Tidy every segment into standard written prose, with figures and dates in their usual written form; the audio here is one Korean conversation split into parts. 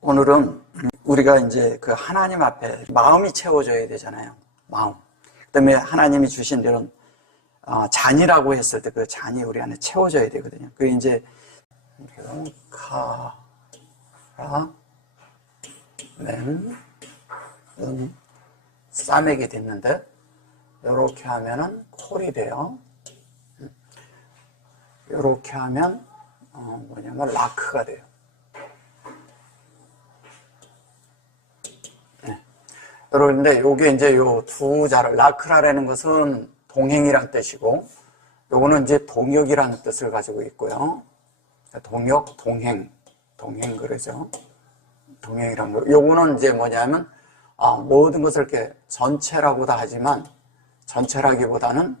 오늘은 우리가 이제 그 하나님 앞에 마음이 채워져야 되잖아요. 마음. 그다음에 하나님이 주신 이런 잔이라고 했을 때 그 잔이 우리 안에 채워져야 되거든요. 그 이제 카라 싸매게 됐는데 이렇게 하면은 콜이 돼요. 이렇게 하면 뭐냐면 라크가 돼요. 그런데 요게 이제 요 두 자를 라크라라는 것은 동행이란 뜻이고, 요거는 이제 동역이라는 뜻을 가지고 있고요. 동역, 동행 그러죠. 동행이란 거. 요거는 이제 뭐냐면 모든 것을 이렇게 전체라고도 하지만 전체라기보다는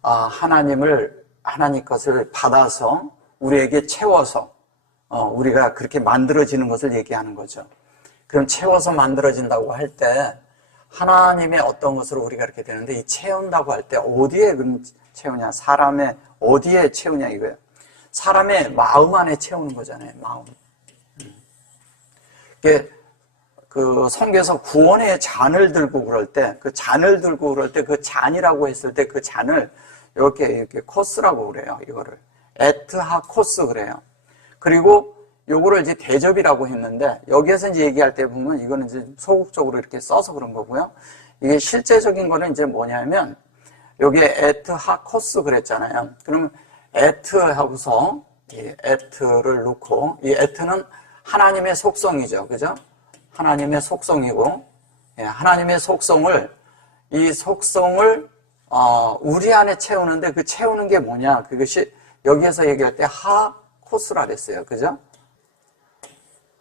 하나님 것을 받아서 우리에게 채워서 우리가 그렇게 만들어지는 것을 얘기하는 거죠. 그럼 채워서 만들어진다고 할 때 하나님의 어떤 것으로 우리가 이렇게 되는데, 이 채운다고 할 때 어디에 채우냐? 사람의 어디에 채우냐 이거예요. 사람의 마음 안에 채우는 거잖아요. 마음. 이게 그 성경에서 구원의 잔을 들고 그럴 때, 그 잔을 들고 그럴 때 그 잔이라고 했을 때 그 잔을 이렇게 코스라고 그래요. 이거를 에트하 코스 그래요. 그리고 요거를 이제 대접이라고 했는데, 여기에서 이제 얘기할 때 보면 이거는 이제 소극적으로 이렇게 써서 그런 거고요. 이게 실제적인 거는 이제 뭐냐면, 여기에 에트하 코스 그랬잖아요. 그러면 에트 하고서 이 에트를 놓고, 이 에트는 하나님의 속성이죠. 그죠? 하나님의 속성이고, 하나님의 속성을, 이 속성을 우리 안에 채우는데, 그 채우는 게 뭐냐? 그것이 여기에서 얘기할 때 하 코스라 그랬어요. 그죠?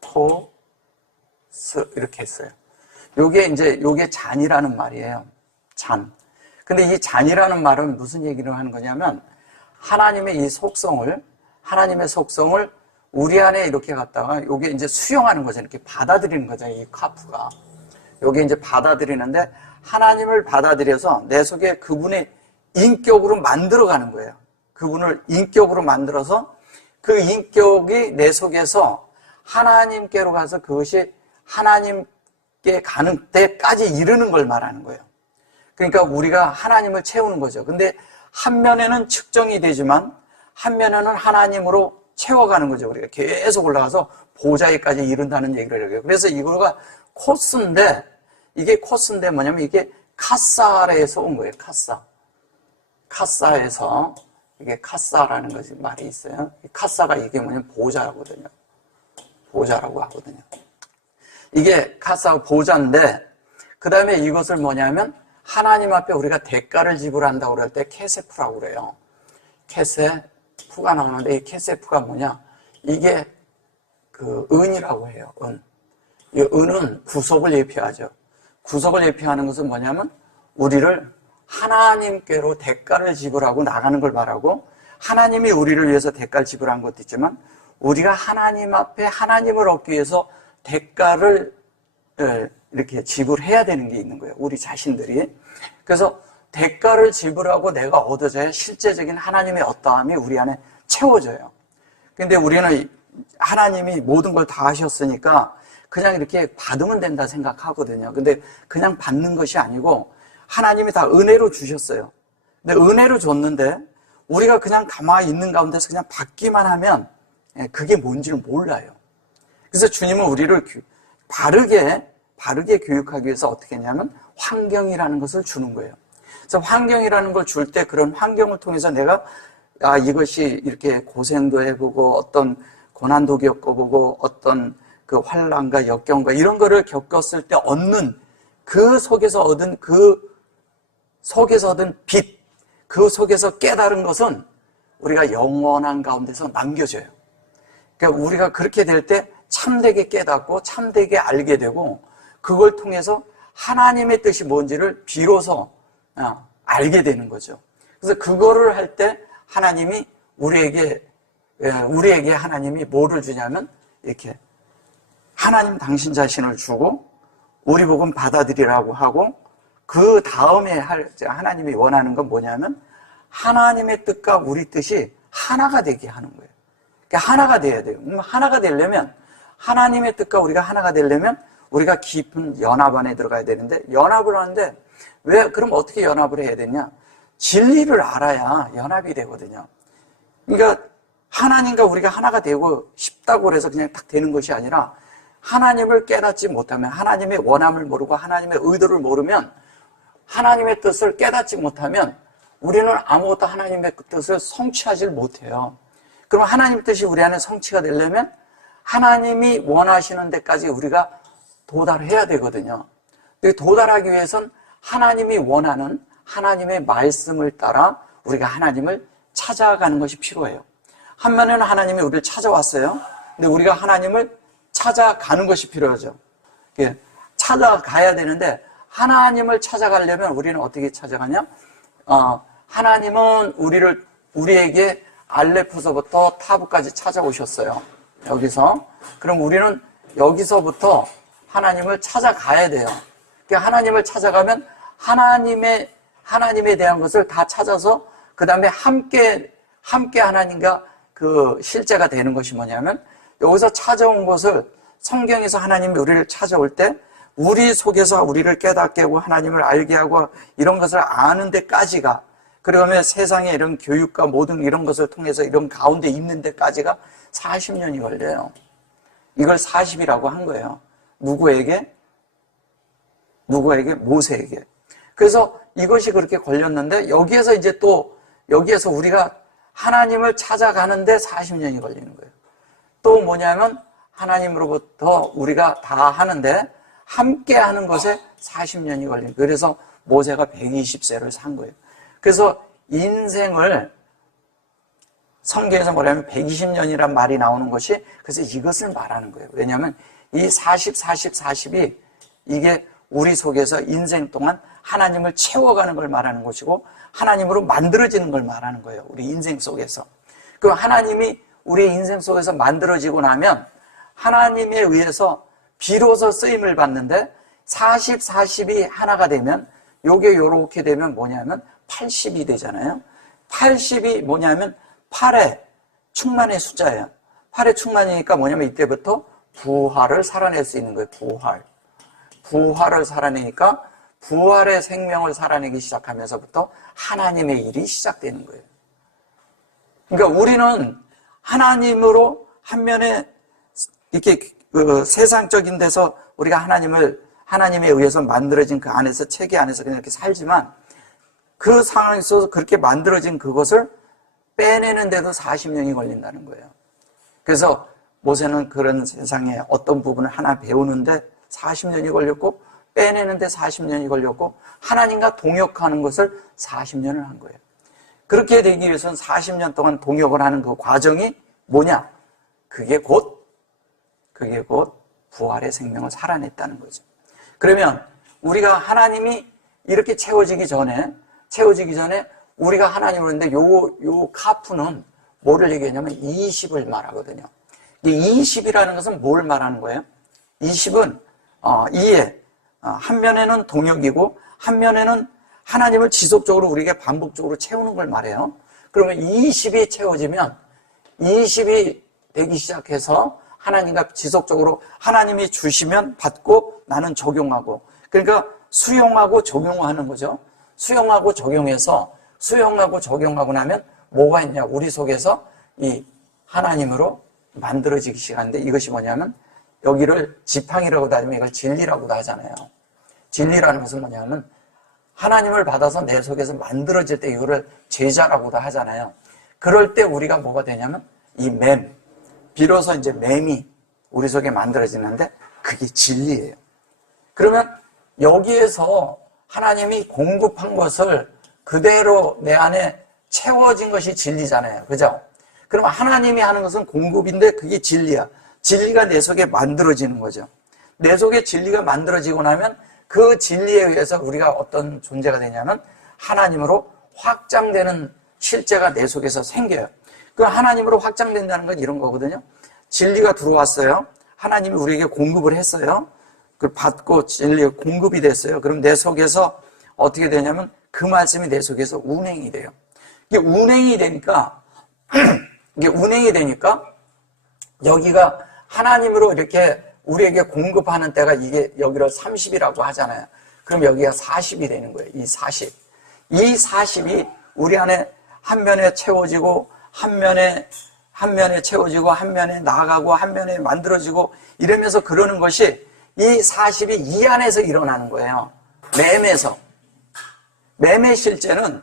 코스 이렇게 했어요. 요게 잔이라는 말이에요. 잔. 근데 이 잔이라는 말은 무슨 얘기를 하는 거냐면, 하나님의 이 속성을, 하나님의 속성을 우리 안에 이렇게 갖다가 요게 이제 수용하는 거죠. 이렇게 받아들이는 거죠. 이 카프가. 요게 이제 받아들이는데, 하나님을 받아들여서 내 속에 그분의 인격으로 만들어가는 거예요. 그분을 인격으로 만들어서 그 인격이 내 속에서 하나님께로 가서 그것이 하나님께 가는 때까지 이르는 걸 말하는 거예요. 그러니까 우리가 하나님을 채우는 거죠. 근데 한 면에는 측정이 되지만 한 면에는 하나님으로 채워가는 거죠. 우리가 계속 올라가서 보좌에까지 이른다는 얘기를 해요. 그래서 이거가 코스인데, 이게 코스인데 뭐냐면 이게 카사에서 온 거예요. 카사에서, 이게 카사라는 것이 말이 있어요. 카사가 이게 뭐냐면 보좌라거든요. 보좌라고 하거든요. 이게 카사 보좌인데, 그 다음에 이것을 뭐냐면 하나님 앞에 우리가 대가를 지불한다고 그럴 때 케세프라고 그래요. 케세프가 나오는데, 이 케세프가 뭐냐? 이게 그 은이라고 해요. 이 은은 구속을 예표하죠. 구속을 예표하는 것은 뭐냐면 우리를 하나님께로 대가를 지불하고 나가는 걸 말하고, 하나님이 우리를 위해서 대가를 지불한 것도 있지만 우리가 하나님 앞에 하나님을 얻기 위해서 대가를 이렇게 지불해야 되는 게 있는 거예요. 우리 자신들이. 그래서 대가를 지불하고 내가 얻어져야 실제적인 하나님의 어떠함이 우리 안에 채워져요. 근데 우리는 하나님이 모든 걸 다 하셨으니까 그냥 이렇게 받으면 된다 생각하거든요. 근데 그냥 받는 것이 아니고 하나님이 다 은혜로 주셨어요. 근데 은혜로 줬는데 우리가 그냥 가만히 있는 가운데서 그냥 받기만 하면 그게 뭔지를 몰라요. 그래서 주님은 우리를 바르게 교육하기 위해서 어떻게 했냐면 환경이라는 것을 주는 거예요. 그래서 환경이라는 걸 줄 때 그런 환경을 통해서 내가 이것이 이렇게 고생도 해보고 어떤 고난도 겪어보고 어떤 그 환난과 역경과 이런 거를 겪었을 때 얻는 그 속에서 얻은 빛, 그 속에서 깨달은 것은 우리가 영원한 가운데서 남겨져요. 그러니까 우리가 그렇게 될 때 참되게 깨닫고 참되게 알게 되고, 그걸 통해서 하나님의 뜻이 뭔지를 비로소 알게 되는 거죠. 그래서 그거를 할 때 하나님이 우리에게 하나님이 뭐를 주냐면 이렇게 하나님 당신 자신을 주고 우리 복음 받아들이라고 하고, 그 다음에 하나님이 원하는 건 뭐냐면 하나님의 뜻과 우리 뜻이 하나가 되게 하는 거예요. 그러니까 하나가 돼야 돼요. 하나가 되려면 하나님의 뜻과 우리가 하나가 되려면 우리가 깊은 연합 안에 들어가야 되는데, 연합을 하는데 왜 그럼 어떻게 연합을 해야 되냐? 진리를 알아야 연합이 되거든요. 그러니까 하나님과 우리가 하나가 되고 싶다고 해서 그냥 딱 되는 것이 아니라, 하나님을 깨닫지 못하면, 하나님의 원함을 모르고 하나님의 의도를 모르면, 하나님의 뜻을 깨닫지 못하면 우리는 아무것도 하나님의 뜻을 성취하지 못해요. 그럼 하나님의 뜻이 우리 안에 성취가 되려면 하나님이 원하시는 데까지 우리가 도달해야 되거든요. 도달하기 위해선 하나님이 원하는 하나님의 말씀을 따라 우리가 하나님을 찾아가는 것이 필요해요. 한면에는 하나님이 우리를 찾아왔어요. 근데 우리가 하나님을 찾아가는 것이 필요하죠. 찾아가야 되는데, 하나님을 찾아가려면 우리는 어떻게 찾아가냐? 하나님은 우리에게 알레프서부터 타브까지 찾아오셨어요. 여기서. 그럼 우리는 여기서부터 하나님을 찾아가야 돼요. 그러니까 하나님을 찾아가면 하나님에 대한 것을 다 찾아서 그 다음에 함께 하나님과 그 실제가 되는 것이 뭐냐면, 여기서 찾아온 것을 성경에서 하나님이 우리를 찾아올 때 우리 속에서 우리를 깨닫게 하고 하나님을 알게 하고 이런 것을 아는 데까지가, 그러면 세상에 이런 교육과 모든 이런 것을 통해서 이런 가운데 있는 데까지가 40년이 걸려요. 이걸 40이라고 한 거예요. 누구에게? 모세에게. 그래서 이것이 그렇게 걸렸는데, 여기에서 이제 또 여기에서 우리가 하나님을 찾아가는데 40년이 걸리는 거예요. 또 뭐냐면 하나님으로부터 우리가 다 하는데 함께 하는 것에 40년이 걸린 거예요. 그래서 모세가 120세를 산 거예요. 그래서 인생을 성경에서 뭐냐면 120년이란 말이 나오는 것이, 그래서 이것을 말하는 거예요. 왜냐하면 이 40이 이게 우리 속에서 인생 동안 하나님을 채워가는 걸 말하는 것이고, 하나님으로 만들어지는 걸 말하는 거예요. 우리 인생 속에서. 그럼 하나님이 우리 인생 속에서 만들어지고 나면 하나님에 의해서 비로소 쓰임을 받는데, 40이 하나가 되면, 요게 요렇게 되면 뭐냐면 80이 되잖아요. 80이 뭐냐면 8의 충만의 숫자예요. 8의 충만이니까 뭐냐면 이때부터 부활을 살아낼 수 있는 거예요. 부활을 살아내니까 부활의 생명을 살아내기 시작하면서부터 하나님의 일이 시작되는 거예요. 그러니까 우리는 하나님으로 한면에 이렇게 세상적인 데서 우리가 하나님에 의해서 만들어진 그 안에서, 체계 안에서 그냥 이렇게 살지만, 그 상황에 있어서 그렇게 만들어진 그것을 빼내는데도 40년이 걸린다는 거예요. 그래서 모세는 그런 세상에 어떤 부분을 하나 배우는데 40년이 걸렸고, 빼내는데 40년이 걸렸고, 하나님과 동역하는 것을 40년을 한 거예요. 그렇게 되기 위해서는 40년 동안 동역을 하는 그 과정이 뭐냐? 그게 곧 부활의 생명을 살아냈다는 거죠. 그러면 우리가 하나님이 이렇게 채워지기 전에 우리가 하나님을 했는데, 요 카프는 뭐를 얘기하냐면 20을 말하거든요. 이 20이라는 것은 뭘 말하는 거예요? 20은 한 면에는 동역이고 한 면에는 하나님을 지속적으로 우리에게 반복적으로 채우는 걸 말해요. 그러면 20이 채워지면 20이 되기 시작해서 하나님과 지속적으로 하나님이 주시면 받고 나는 적용하고, 그러니까 수용하고 적용하는 거죠. 수용하고 적용하고 나면 뭐가 있냐? 우리 속에서 이 하나님으로 만들어지기 시작하는데, 이것이 뭐냐면 여기를 지팡이라고도 하지만 이걸 진리라고도 하잖아요. 진리라는 것은 뭐냐면 하나님을 받아서 내 속에서 만들어질 때 이거를 제자라고도 하잖아요. 그럴 때 우리가 뭐가 되냐면 이 비로소 이제 맴이 우리 속에 만들어지는데 그게 진리예요. 그러면 여기에서 하나님이 공급한 것을 그대로 내 안에 채워진 것이 진리잖아요. 그죠? 그럼 하나님이 하는 것은 공급인데 그게 진리야. 진리가 내 속에 만들어지는 거죠. 내 속에 진리가 만들어지고 나면 그 진리에 의해서 우리가 어떤 존재가 되냐면 하나님으로 확장되는 실제가 내 속에서 생겨요. 그 하나님으로 확장된다는 건 이런 거거든요. 진리가 들어왔어요. 하나님이 우리에게 공급을 했어요. 그걸 받고 진리가 공급이 됐어요. 그럼 내 속에서 어떻게 되냐면 그 말씀이 내 속에서 운행이 돼요. 이게 운행이 되니까 여기가 하나님으로 이렇게 우리에게 공급하는 때가 이게 여기를 30이라고 하잖아요. 그럼 여기가 40이 되는 거예요. 이 40. 이 40이 우리 안에 한 면에 채워지고 한 면에 채워지고 한 면에 나아가고 한 면에 만들어지고 이러면서 그러는 것이 이 40이 이 안에서 일어나는 거예요. 맴에서. 맴의 실제는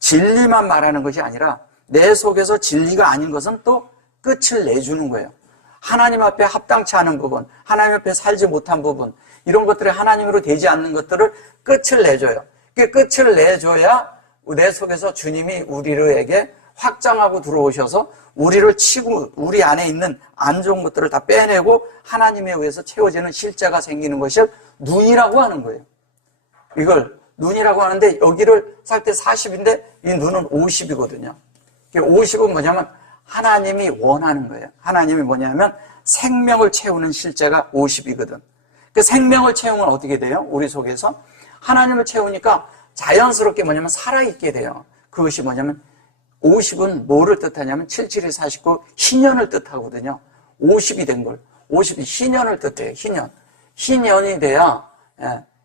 진리만 말하는 것이 아니라 내 속에서 진리가 아닌 것은 또 끝을 내주는 거예요. 하나님 앞에 합당치 않은 부분, 하나님 앞에 살지 못한 부분, 이런 것들이 하나님으로 되지 않는 것들을 끝을 내줘요. 그 끝을 내줘야 내 속에서 주님이 우리에게 확장하고 들어오셔서 우리를 치고 우리 안에 있는 안 좋은 것들을 다 빼내고 하나님에 의해서 채워지는 실제가 생기는 것을 눈이라고 하는 거예요. 이걸 눈이라고 하는데 여기를 살 때 40인데 이 눈은 50이거든요. 50은 뭐냐면 하나님이 원하는 거예요. 하나님이 뭐냐면 생명을 채우는 실제가 50이거든. 그 생명을 채우면 어떻게 돼요? 우리 속에서 하나님을 채우니까 자연스럽게 뭐냐면 살아있게 돼요. 그것이 뭐냐면 50은 뭐를 뜻하냐면 77이 49 희년을 뜻하거든요. 50이 된 걸 50이 희년을 뜻해요.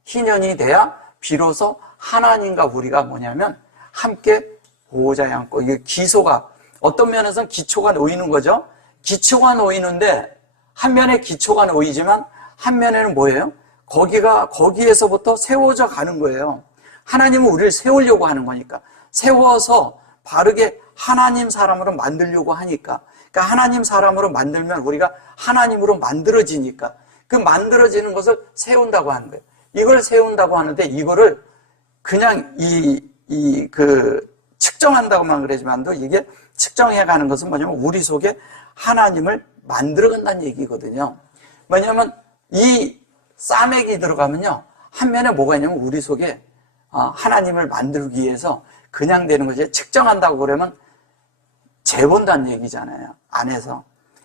희년이 돼야 비로소 하나님과 우리가 뭐냐면 함께 보호자에 앉고 이게 기소가 어떤 면에서는 기초가 놓이는 거죠. 기초가 놓이는데 한 면에 기초가 놓이지만 한 면에는 뭐예요? 거기에서부터 세워져 가는 거예요. 하나님은 우리를 세우려고 하는 거니까 세워서 바르게 하나님 사람으로 만들려고 하니까 그러니까 하나님 사람으로 만들면 우리가 하나님으로 만들어지니까 그 만들어지는 것을 세운다고 하는 거예요. 이걸 세운다고 하는데 이거를 그냥 측정한다고만 그러지만도 이게 측정해 가는 것은 뭐냐면 우리 속에 하나님을 만들어 간다는 얘기거든요. 왜냐하면 이 싸매기 들어가면요. 한 면에 뭐가 있냐면 우리 속에 하나님을 만들기 위해서 그냥 되는 거지. 측정한다고 그러면 재본다는 얘기잖아요. 안에서.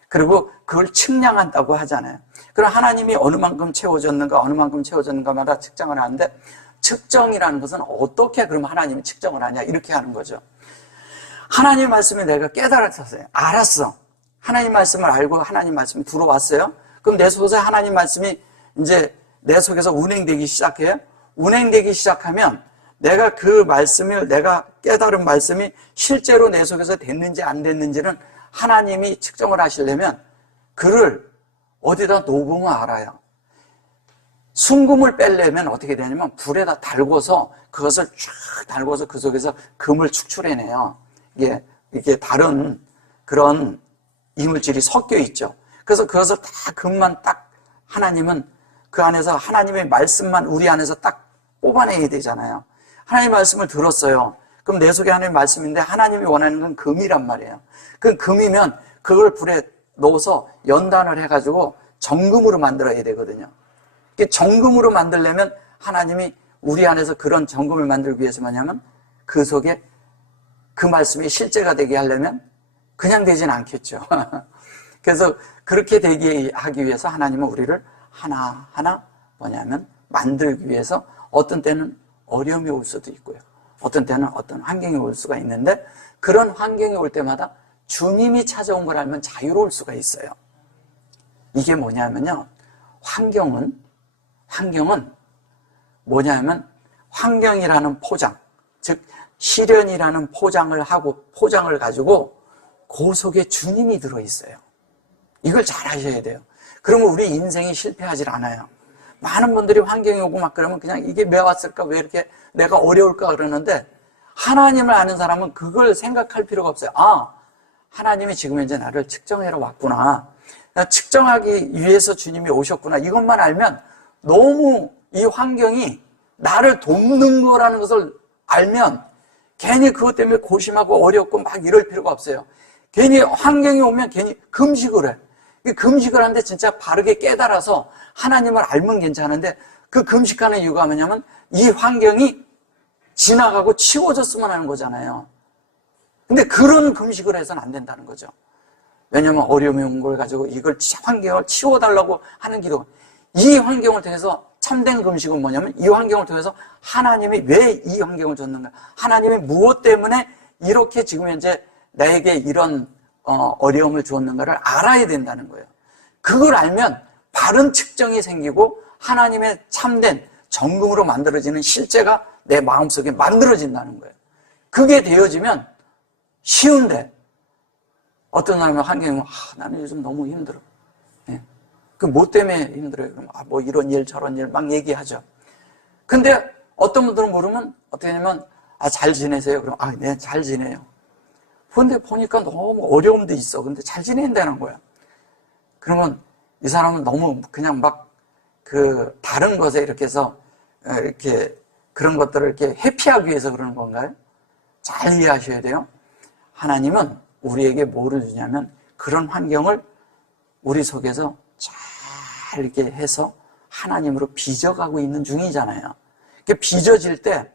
그리고 그걸 측량한다고 하잖아요. 그럼 하나님이 어느 만큼 채워졌는가마다 측정을 하는데 측정이라는 것은 어떻게 그럼 하나님이 측정을 하냐 이렇게 하는 거죠. 하나님 말씀을 내가 깨달았어요. 알았어. 하나님 말씀을 알고 하나님 말씀이 들어왔어요. 그럼 내 속에서 하나님 말씀이 이제 내 속에서 운행되기 시작해요. 운행되기 시작하면 내가 그 말씀을 내가 깨달은 말씀이 실제로 내 속에서 됐는지 안 됐는지는 하나님이 측정을 하시려면 그를 어디다 놓으면 알아요. 순금을 빼려면 어떻게 되냐면 불에다 달궈서 그것을 쫙 달궈서 그 속에서 금을 축출해내요. 이게 다른 그런 이물질이 섞여 있죠. 그래서 그것을 다 금만 딱 하나님은 그 안에서 하나님의 말씀만 우리 안에서 딱 뽑아내야 되잖아요. 하나님의 말씀을 들었어요. 그럼 내 속에 하나님의 말씀인데 하나님이 원하는 건 금이란 말이에요. 그 금이면 그걸 불에 넣어서 연단을 해가지고 정금으로 만들어야 되거든요. 정금으로 만들려면 하나님이 우리 안에서 그런 정금을 만들기 위해서 뭐냐면 그 속에 그 말씀이 실제가 되게 하려면 그냥 되진 않겠죠. 그래서 그렇게 되게 하기 위해서 하나님은 우리를 하나하나 뭐냐면 만들기 위해서 어떤 때는 어려움이 올 수도 있고요. 어떤 때는 어떤 환경이 올 수가 있는데 그런 환경이 올 때마다 주님이 찾아온 걸 알면 자유로울 수가 있어요. 이게 뭐냐면요. 환경은 뭐냐면 환경이라는 포장, 즉 시련이라는 포장을 가지고 그 속에 주님이 들어있어요. 이걸 잘 아셔야 돼요. 그러면 우리 인생이 실패하질 않아요. 많은 분들이 환경이 오고 막 그러면 그냥 이게 왜 왔을까? 왜 이렇게 내가 어려울까? 그러는데 하나님을 아는 사람은 그걸 생각할 필요가 없어요. 하나님이 지금 현재 나를 측정하러 왔구나. 측정하기 위해서 주님이 오셨구나. 이것만 알면 너무 이 환경이 나를 돕는 거라는 것을 알면 괜히 그것 때문에 고심하고 어렵고 막 이럴 필요가 없어요. 괜히 환경이 오면 괜히 금식을 해. 금식을 하는데 진짜 바르게 깨달아서 하나님을 알면 괜찮은데 그 금식하는 이유가 뭐냐면 이 환경이 지나가고 치워졌으면 하는 거잖아요. 근데 그런 금식을 해서는 안 된다는 거죠. 왜냐하면 어려움이 온 걸 가지고 이걸 환경을 치워달라고 하는 기도. 이 환경을 통해서 참된 금식은 뭐냐면 이 환경을 통해서 하나님이 왜 이 환경을 줬는가, 하나님이 무엇 때문에 이렇게 지금 현재 나에게 이런 어려움을 주었는가를 알아야 된다는 거예요. 그걸 알면 바른 측정이 생기고 하나님의 참된 정금으로 만들어지는 실제가 내 마음속에 만들어진다는 거예요. 그게 되어지면 쉬운데 어떤 사람은 환경이 나는 요즘 너무 힘들어. 예. 그 뭐 때문에 힘들어요? 그럼 뭐 이런 일 저런 일 막 얘기하죠. 근데 어떤 분들은 모르면 어떻게 하냐면 잘 지내세요? 그럼 네, 잘 지내요. 그런데 보니까 너무 어려움도 있어. 근데 잘 지낸다는 거야. 그러면 이 사람은 너무 그냥 막 다른 것에 이렇게 해서 이렇게 그런 것들을 이렇게 회피하기 위해서 그러는 건가요? 잘 이해하셔야 돼요. 하나님은 우리에게 뭐를 주냐면 그런 환경을 우리 속에서 잘 이렇게 해서 하나님으로 빚어가고 있는 중이잖아요. 빚어질 때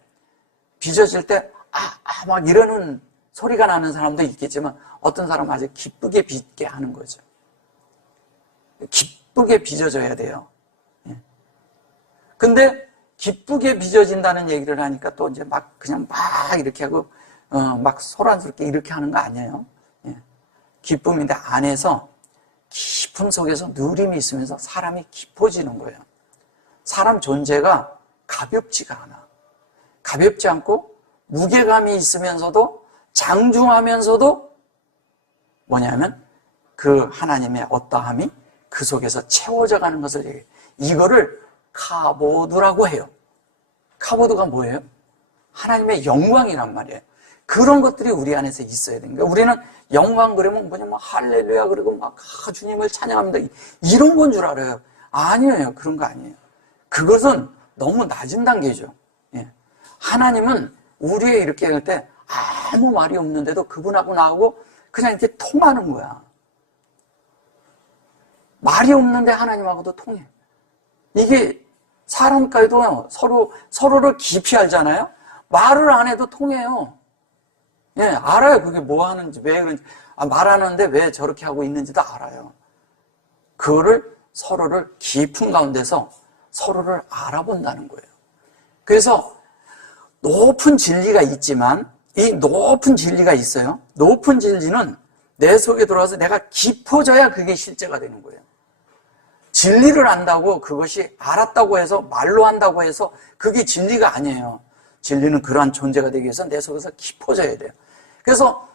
막 이러는 소리가 나는 사람도 있겠지만 어떤 사람은 아주 기쁘게 빚게 하는 거죠. 기쁘게 빚어져야 돼요. 근데 기쁘게 빚어진다는 얘기를 하니까 또 이제 그냥 이렇게 하고 막 소란스럽게 이렇게 하는 거 아니에요. 기쁨인데 안에서 깊음 속에서 누림이 있으면서 사람이 깊어지는 거예요. 사람 존재가 가볍지가 않아. 가볍지 않고 무게감이 있으면서도 장중하면서도 뭐냐면 그 하나님의 어떠함이 그 속에서 채워져 가는 것을 얘기해요. 이거를 카보드라고 해요. 카보드가 뭐예요? 하나님의 영광이란 말이에요. 그런 것들이 우리 안에서 있어야 되는 거예요. 우리는 영광 그러면 뭐냐, 할렐루야 그러고 주님을 찬양합니다. 이런 건 줄 알아요. 아니에요. 그런 거 아니에요. 그것은 너무 낮은 단계죠. 하나님은 우리의 이렇게 할 때 아무 말이 없는데도 그분하고 나하고 그냥 이렇게 통하는 거야. 말이 없는데 하나님하고도 통해. 이게 사람까지도 서로를 깊이 알잖아요. 말을 안 해도 통해요. 알아요. 그게 뭐 하는지, 왜 그런지. 말하는데 왜 저렇게 하고 있는지도 알아요. 그거를 서로를 깊은 가운데서 서로를 알아본다는 거예요. 그래서 높은 진리가 있지만 이 높은 진리가 있어요. 높은 진리는 내 속에 들어와서 내가 깊어져야 그게 실제가 되는 거예요. 진리를 안다고 그것이 알았다고 해서 말로 한다고 해서 그게 진리가 아니에요. 진리는 그러한 존재가 되기 위해서 내 속에서 깊어져야 돼요. 그래서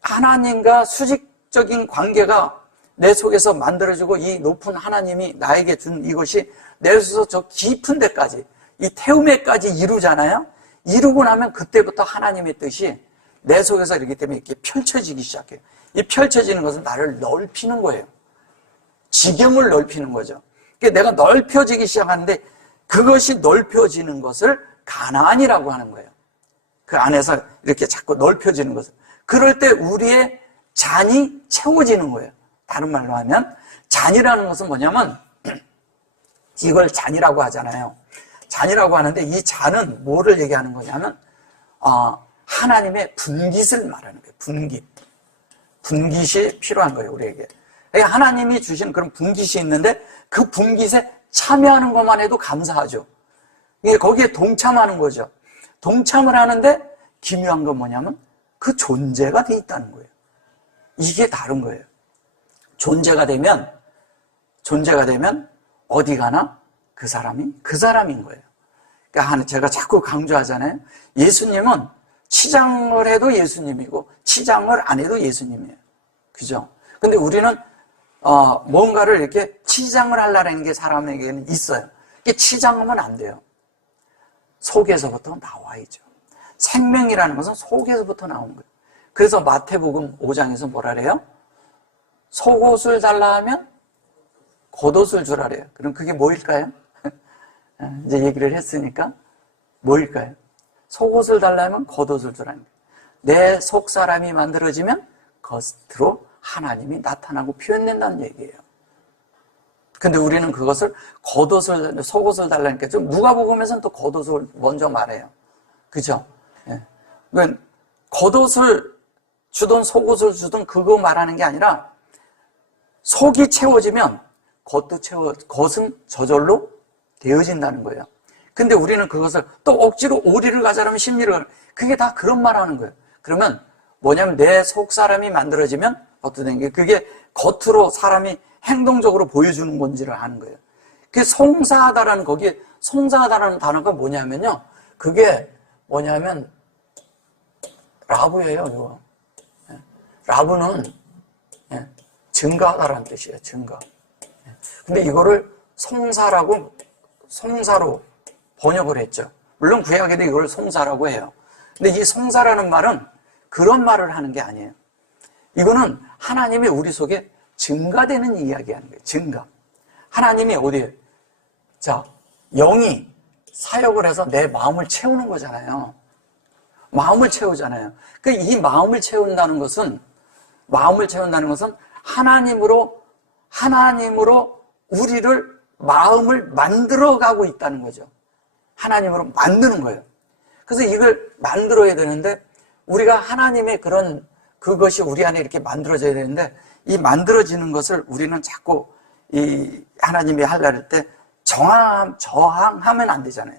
하나님과 수직적인 관계가 내 속에서 만들어지고 이 높은 하나님이 나에게 준 이것이 내 속에서 저 깊은 데까지 이 태움에까지 이루잖아요. 이루고 나면 그때부터 하나님의 뜻이 내 속에서 이렇기 때문에 이렇게 펼쳐지기 시작해요. 이 펼쳐지는 것은 나를 넓히는 거예요. 지경을 넓히는 거죠. 그러니까 내가 넓혀지기 시작하는데 그것이 넓혀지는 것을 가나안이라고 하는 거예요. 그 안에서 이렇게 자꾸 넓혀지는 것을. 그럴 때 우리의 잔이 채워지는 거예요. 다른 말로 하면 잔이라는 것은 뭐냐면 이걸 잔이라고 하잖아요. 잔이라고 하는데 이 잔은 뭐를 얘기하는 거냐면 하나님의 분깃을 말하는 거예요. 분깃이 필요한 거예요. 우리에게. 하나님이 주신 그런 분깃이 있는데 그 분깃에 참여하는 것만 해도 감사하죠. 거기에 동참하는 거죠. 동참을 하는데 기묘한 건 뭐냐면 그 존재가 돼 있다는 거예요. 이게 다른 거예요. 존재가 되면 어디 가나 그 사람인 거예요. 그러니까 제가 자꾸 강조하잖아요. 예수님은 치장을 해도 예수님이고 치장을 안 해도 예수님이에요. 그죠? 근데 우리는 뭔가를 이렇게 치장을 하려는 게 사람에게는 있어요. 이게 치장하면 안 돼요. 속에서부터 나와야죠. 생명이라는 것은 속에서부터 나온 거예요. 그래서 마태복음 5장에서 뭐라 그래요? 속옷을 달라 하면 겉옷을 주라 그래요. 그럼 그게 뭐일까요? 이제 얘기를 했으니까 뭐일까요? 속옷을 달라 하면 겉옷을 주라는 거예요. 내 속사람이 만들어지면 겉으로 하나님이 나타나고 표현된다는 얘기예요. 근데 우리는 그것을 속옷을 달라니까 좀 누가복음에서는 또 겉옷을 먼저 말해요. 그죠? 그러니까 겉옷을 주든 속옷을 주든 그거 말하는 게 아니라 속이 채워지면 겉은 저절로 되어진다는 거예요. 근데 우리는 그것을 또 억지로 오리를 가자라면 심리를 그게 다 그런 말 하는 거예요. 그러면 뭐냐면 내 속 사람이 만들어지면 어떤 게 그게 겉으로 사람이 행동적으로 보여주는 건지를 아는 거예요. 그게 송사하다라는 거기에 송사하다라는 단어가 뭐냐면요. 그게 뭐냐면 라브예요. 이거. 라브는 증가하다라는 뜻이에요. 증가. 근데 이거를 송사로 번역을 했죠. 물론 구약에도 이걸 송사라고 해요. 근데 이 송사라는 말은 그런 말을 하는 게 아니에요. 이거는 하나님이 우리 속에 증가되는 이야기하는 거예요. 증가. 하나님이 어디에? 자, 영이 사역을 해서 내 마음을 채우는 거잖아요. 마음을 채우잖아요. 그러니까 이 마음을 채운다는 것은 하나님으로 우리를 마음을 만들어가고 있다는 거죠. 하나님으로 만드는 거예요. 그래서 이걸 만들어야 되는데 우리가 하나님의 그것이 우리 안에 이렇게 만들어져야 되는데 이 만들어지는 것을 우리는 자꾸 이 하나님이 하려고 할 때 저항하면 안 되잖아요.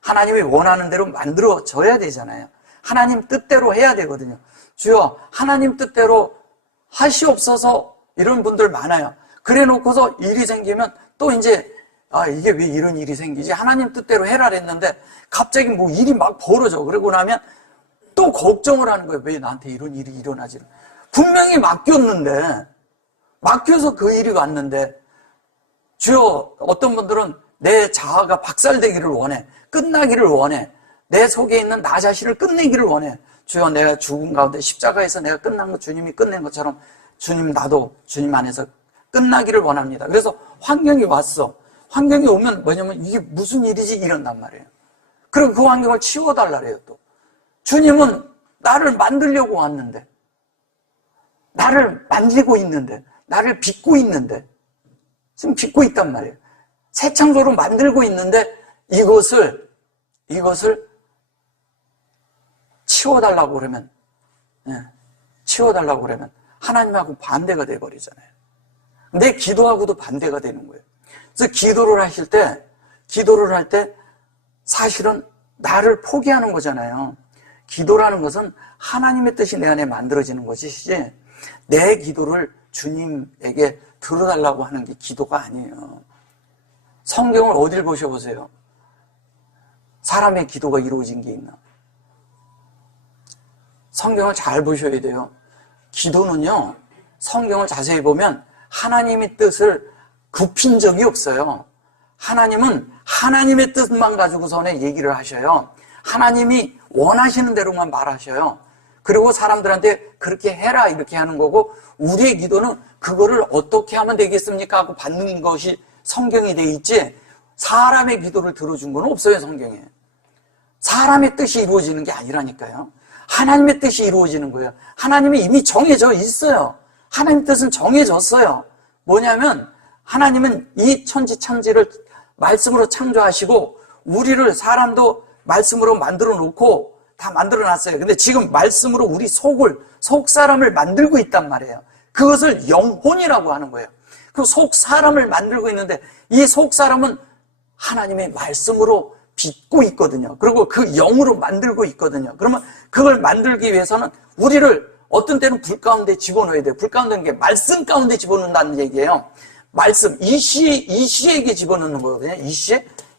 하나님이 원하는 대로 만들어져야 되잖아요. 하나님 뜻대로 해야 되거든요. 주여 하나님 뜻대로 하시옵소서 이런 분들 많아요. 그래 놓고서 일이 생기면 또 이제 이게 왜 이런 일이 생기지? 하나님 뜻대로 해라 했는데 갑자기 뭐 일이 막 벌어져. 그러고 나면 또 걱정을 하는 거예요. 왜 나한테 이런 일이 일어나지? 분명히 맡겨서 그 일이 왔는데 주여 어떤 분들은 내 자아가 박살되기를 원해. 끝나기를 원해. 내 속에 있는 나 자신을 끝내기를 원해. 주여 내가 죽은 가운데 십자가에서 내가 끝난 거 주님이 끝낸 것처럼 주님 나도 주님 안에서 끝나기를 원합니다. 그래서 환경이 왔어. 환경이 오면 뭐냐면 이게 무슨 일이지 이런단 말이에요. 그리고 그 환경을 치워달라 그래요 또. 주님은 나를 만들려고 왔는데 나를 만지고 있는데 나를 빚고 있는데 지금 빚고 있단 말이에요. 새 창조로 만들고 있는데 이것을 치워달라고 그러면 하나님하고 반대가 돼버리잖아요. 내 기도하고도 반대가 되는 거예요. 그래서 기도를 할 때 사실은 나를 포기하는 거잖아요. 기도라는 것은 하나님의 뜻이 내 안에 만들어지는 것이지 내 기도를 주님에게 들어달라고 하는 게 기도가 아니에요. 성경을 어딜 보셔보세요. 사람의 기도가 이루어진 게 있나? 성경을 잘 보셔야 돼요. 기도는요, 성경을 자세히 보면 하나님의 뜻을 굽힌 적이 없어요. 하나님은 하나님의 뜻만 가지고서는 얘기를 하셔요. 하나님이 원하시는 대로만 말하셔요. 그리고 사람들한테 그렇게 해라 이렇게 하는 거고 우리의 기도는 그거를 어떻게 하면 되겠습니까 하고 받는 것이 성경이 돼 있지 사람의 기도를 들어준 건 없어요. 성경에. 사람의 뜻이 이루어지는 게 아니라니까요. 하나님의 뜻이 이루어지는 거예요. 하나님이 이미 정해져 있어요. 하나님의 뜻은 정해졌어요. 뭐냐면 하나님은 이 천지창조를 말씀으로 창조하시고 우리를 사람도 말씀으로 만들어 놓고 다 만들어 놨어요. 근데 지금 말씀으로 우리 속 사람을 만들고 있단 말이에요. 그것을 영혼이라고 하는 거예요. 그 속 사람을 만들고 있는데 이 속 사람은 하나님의 말씀으로 빚고 있거든요. 그리고 그 영으로 만들고 있거든요. 그러면 그걸 만들기 위해서는 우리를 어떤 때는 불 가운데 집어넣어야 돼요. 불 가운데 게 말씀 가운데 집어넣는다는 얘기예요. 말씀, 이시에게 집어넣는 거거든요.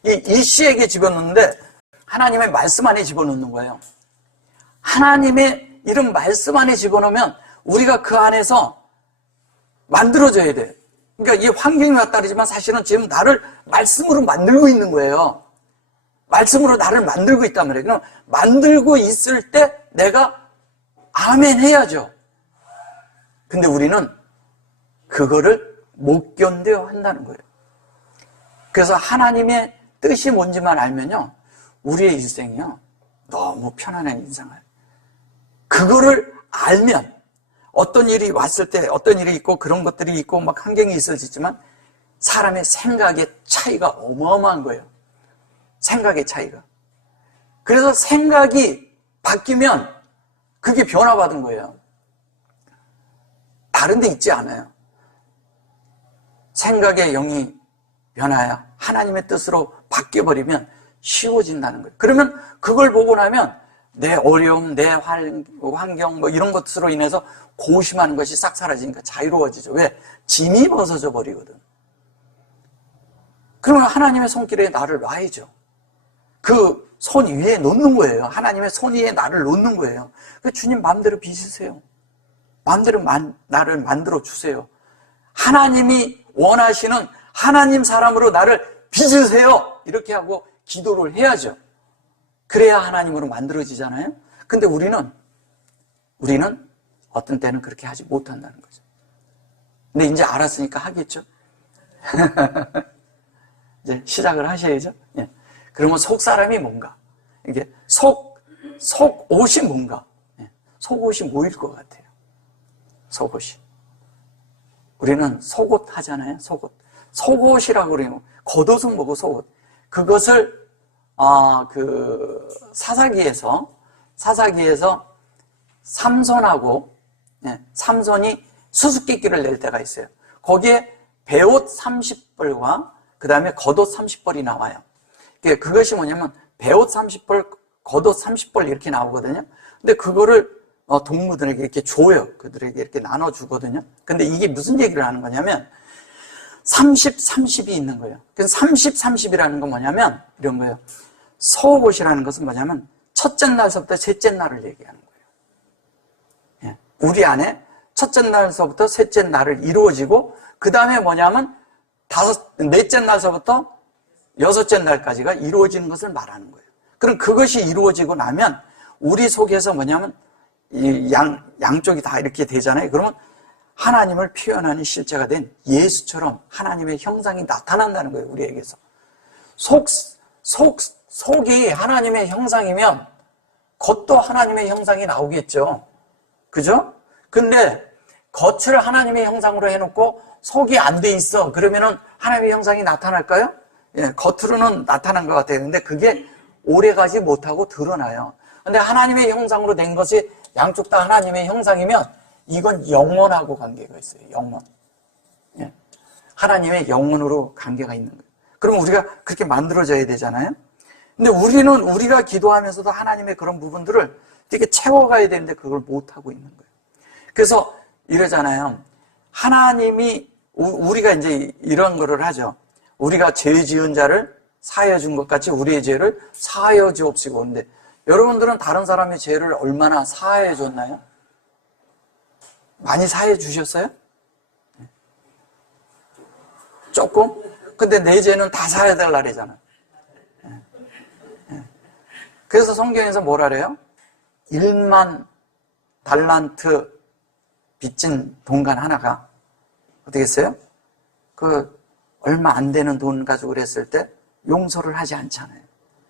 이시에게 집어넣는데 하나님의 말씀 안에 집어넣는 거예요. 하나님의 이런 말씀 안에 집어넣으면 우리가 그 안에서 만들어져야 돼요. 그러니까 이 환경이 왔다 그러지만 사실은 지금 나를 말씀으로 만들고 있는 거예요. 말씀으로 나를 만들고 있단 말이에요. 그럼 만들고 있을 때 내가 아멘 해야죠. 근데 우리는 그거를 못 견뎌 한다는 거예요. 그래서 하나님의 뜻이 뭔지만 알면요. 우리의 인생이요. 너무 편안한 인생을. 그거를 알면 어떤 일이 왔을 때 어떤 일이 있고 그런 것들이 있고 막 환경이 있을 수 있지만 사람의 생각의 차이가 어마어마한 거예요. 생각의 차이가. 그래서 생각이 바뀌면 그게 변화받은 거예요. 다른 데 있지 않아요. 생각의 영이 변화야 하나님의 뜻으로 바뀌어버리면 쉬워진다는 거예요. 그러면 그걸 보고 나면 내 어려움, 내 환경, 뭐 이런 것으로 인해서 고심하는 것이 싹 사라지니까 자유로워지죠. 왜? 짐이 벗어져 버리거든. 그러면 하나님의 손길에 나를 놔야죠. 그 손 위에 놓는 거예요. 하나님의 손 위에 나를 놓는 거예요. 그 주님 마음대로 빚으세요. 마음대로 나를 만들어 주세요. 하나님이 원하시는 하나님 사람으로 나를 빚으세요. 이렇게 하고 기도를 해야죠. 그래야 하나님으로 만들어지잖아요. 근데 우리는 어떤 때는 그렇게 하지 못한다는 거죠. 근데 이제 알았으니까 하겠죠. 이제 시작을 하셔야죠. 예. 그러면 속 사람이 뭔가? 이게 속옷이 뭔가? 예. 속옷이 뭐일 것 같아요? 속옷이. 우리는 속옷 하잖아요. 속옷. 속옷이라고 그래요. 겉옷은 뭐고 속옷. 그것을 사사기에서 삼손하고, 예, 삼손이 수수께끼를 낼 때가 있어요. 거기에 베옷 30벌과 그 다음에 겉옷 30벌이 나와요. 그것이 뭐냐면 베옷 30벌, 겉옷 30벌 이렇게 나오거든요. 근데 그거를 동무들에게 이렇게 줘요. 그들에게 이렇게 나눠주거든요. 근데 이게 무슨 얘기를 하는 거냐면 30, 30이 있는 거예요. 그래서 30, 30이라는 건 뭐냐면 이런 거예요. 속옷이라는 것은 뭐냐면 첫째 날서부터 셋째 날을 얘기하는 거예요. 예. 우리 안에 첫째 날서부터 셋째 날을 이루어지고 그 다음에 뭐냐면 넷째 날서부터 여섯째 날까지가 이루어지는 것을 말하는 거예요. 그럼 그것이 이루어지고 나면 우리 속에서 뭐냐면 이 양쪽이 다 이렇게 되잖아요. 그러면 하나님을 표현하는 실제가 된 예수처럼 하나님의 형상이 나타난다는 거예요. 우리에게서. 속이 하나님의 형상이면 겉도 하나님의 형상이 나오겠죠. 그죠? 근데 겉을 하나님의 형상으로 해놓고 속이 안 돼 있어. 그러면은 하나님의 형상이 나타날까요? 예, 겉으로는 나타난 것 같아요. 근데 그게 오래가지 못하고 드러나요. 근데 하나님의 형상으로 된 것이 양쪽 다 하나님의 형상이면 이건 영원하고 관계가 있어요. 영원. 예. 하나님의 영원으로 관계가 있는 거예요. 그럼 우리가 그렇게 만들어져야 되잖아요. 근데 우리가 기도하면서도 하나님의 그런 부분들을 되게 채워가야 되는데 그걸 못하고 있는 거예요. 그래서 이러잖아요. 하나님이, 우리가 이제 이런 거를 하죠. 우리가 죄 지은 자를 사하여 준 것 같이 우리의 죄를 사하여 주옵시고. 그런데 여러분들은 다른 사람의 죄를 얼마나 사하여 줬나요? 많이 사하여 주셨어요? 조금? 근데 내 죄는 다 사하여 달라 그러잖아. 그래서 성경에서 뭐라 그래요? 1만 달란트 빚진 동간 하나가 어떻게 했어요? 얼마 안 되는 돈 가지고 그랬을 때 용서를 하지 않잖아요.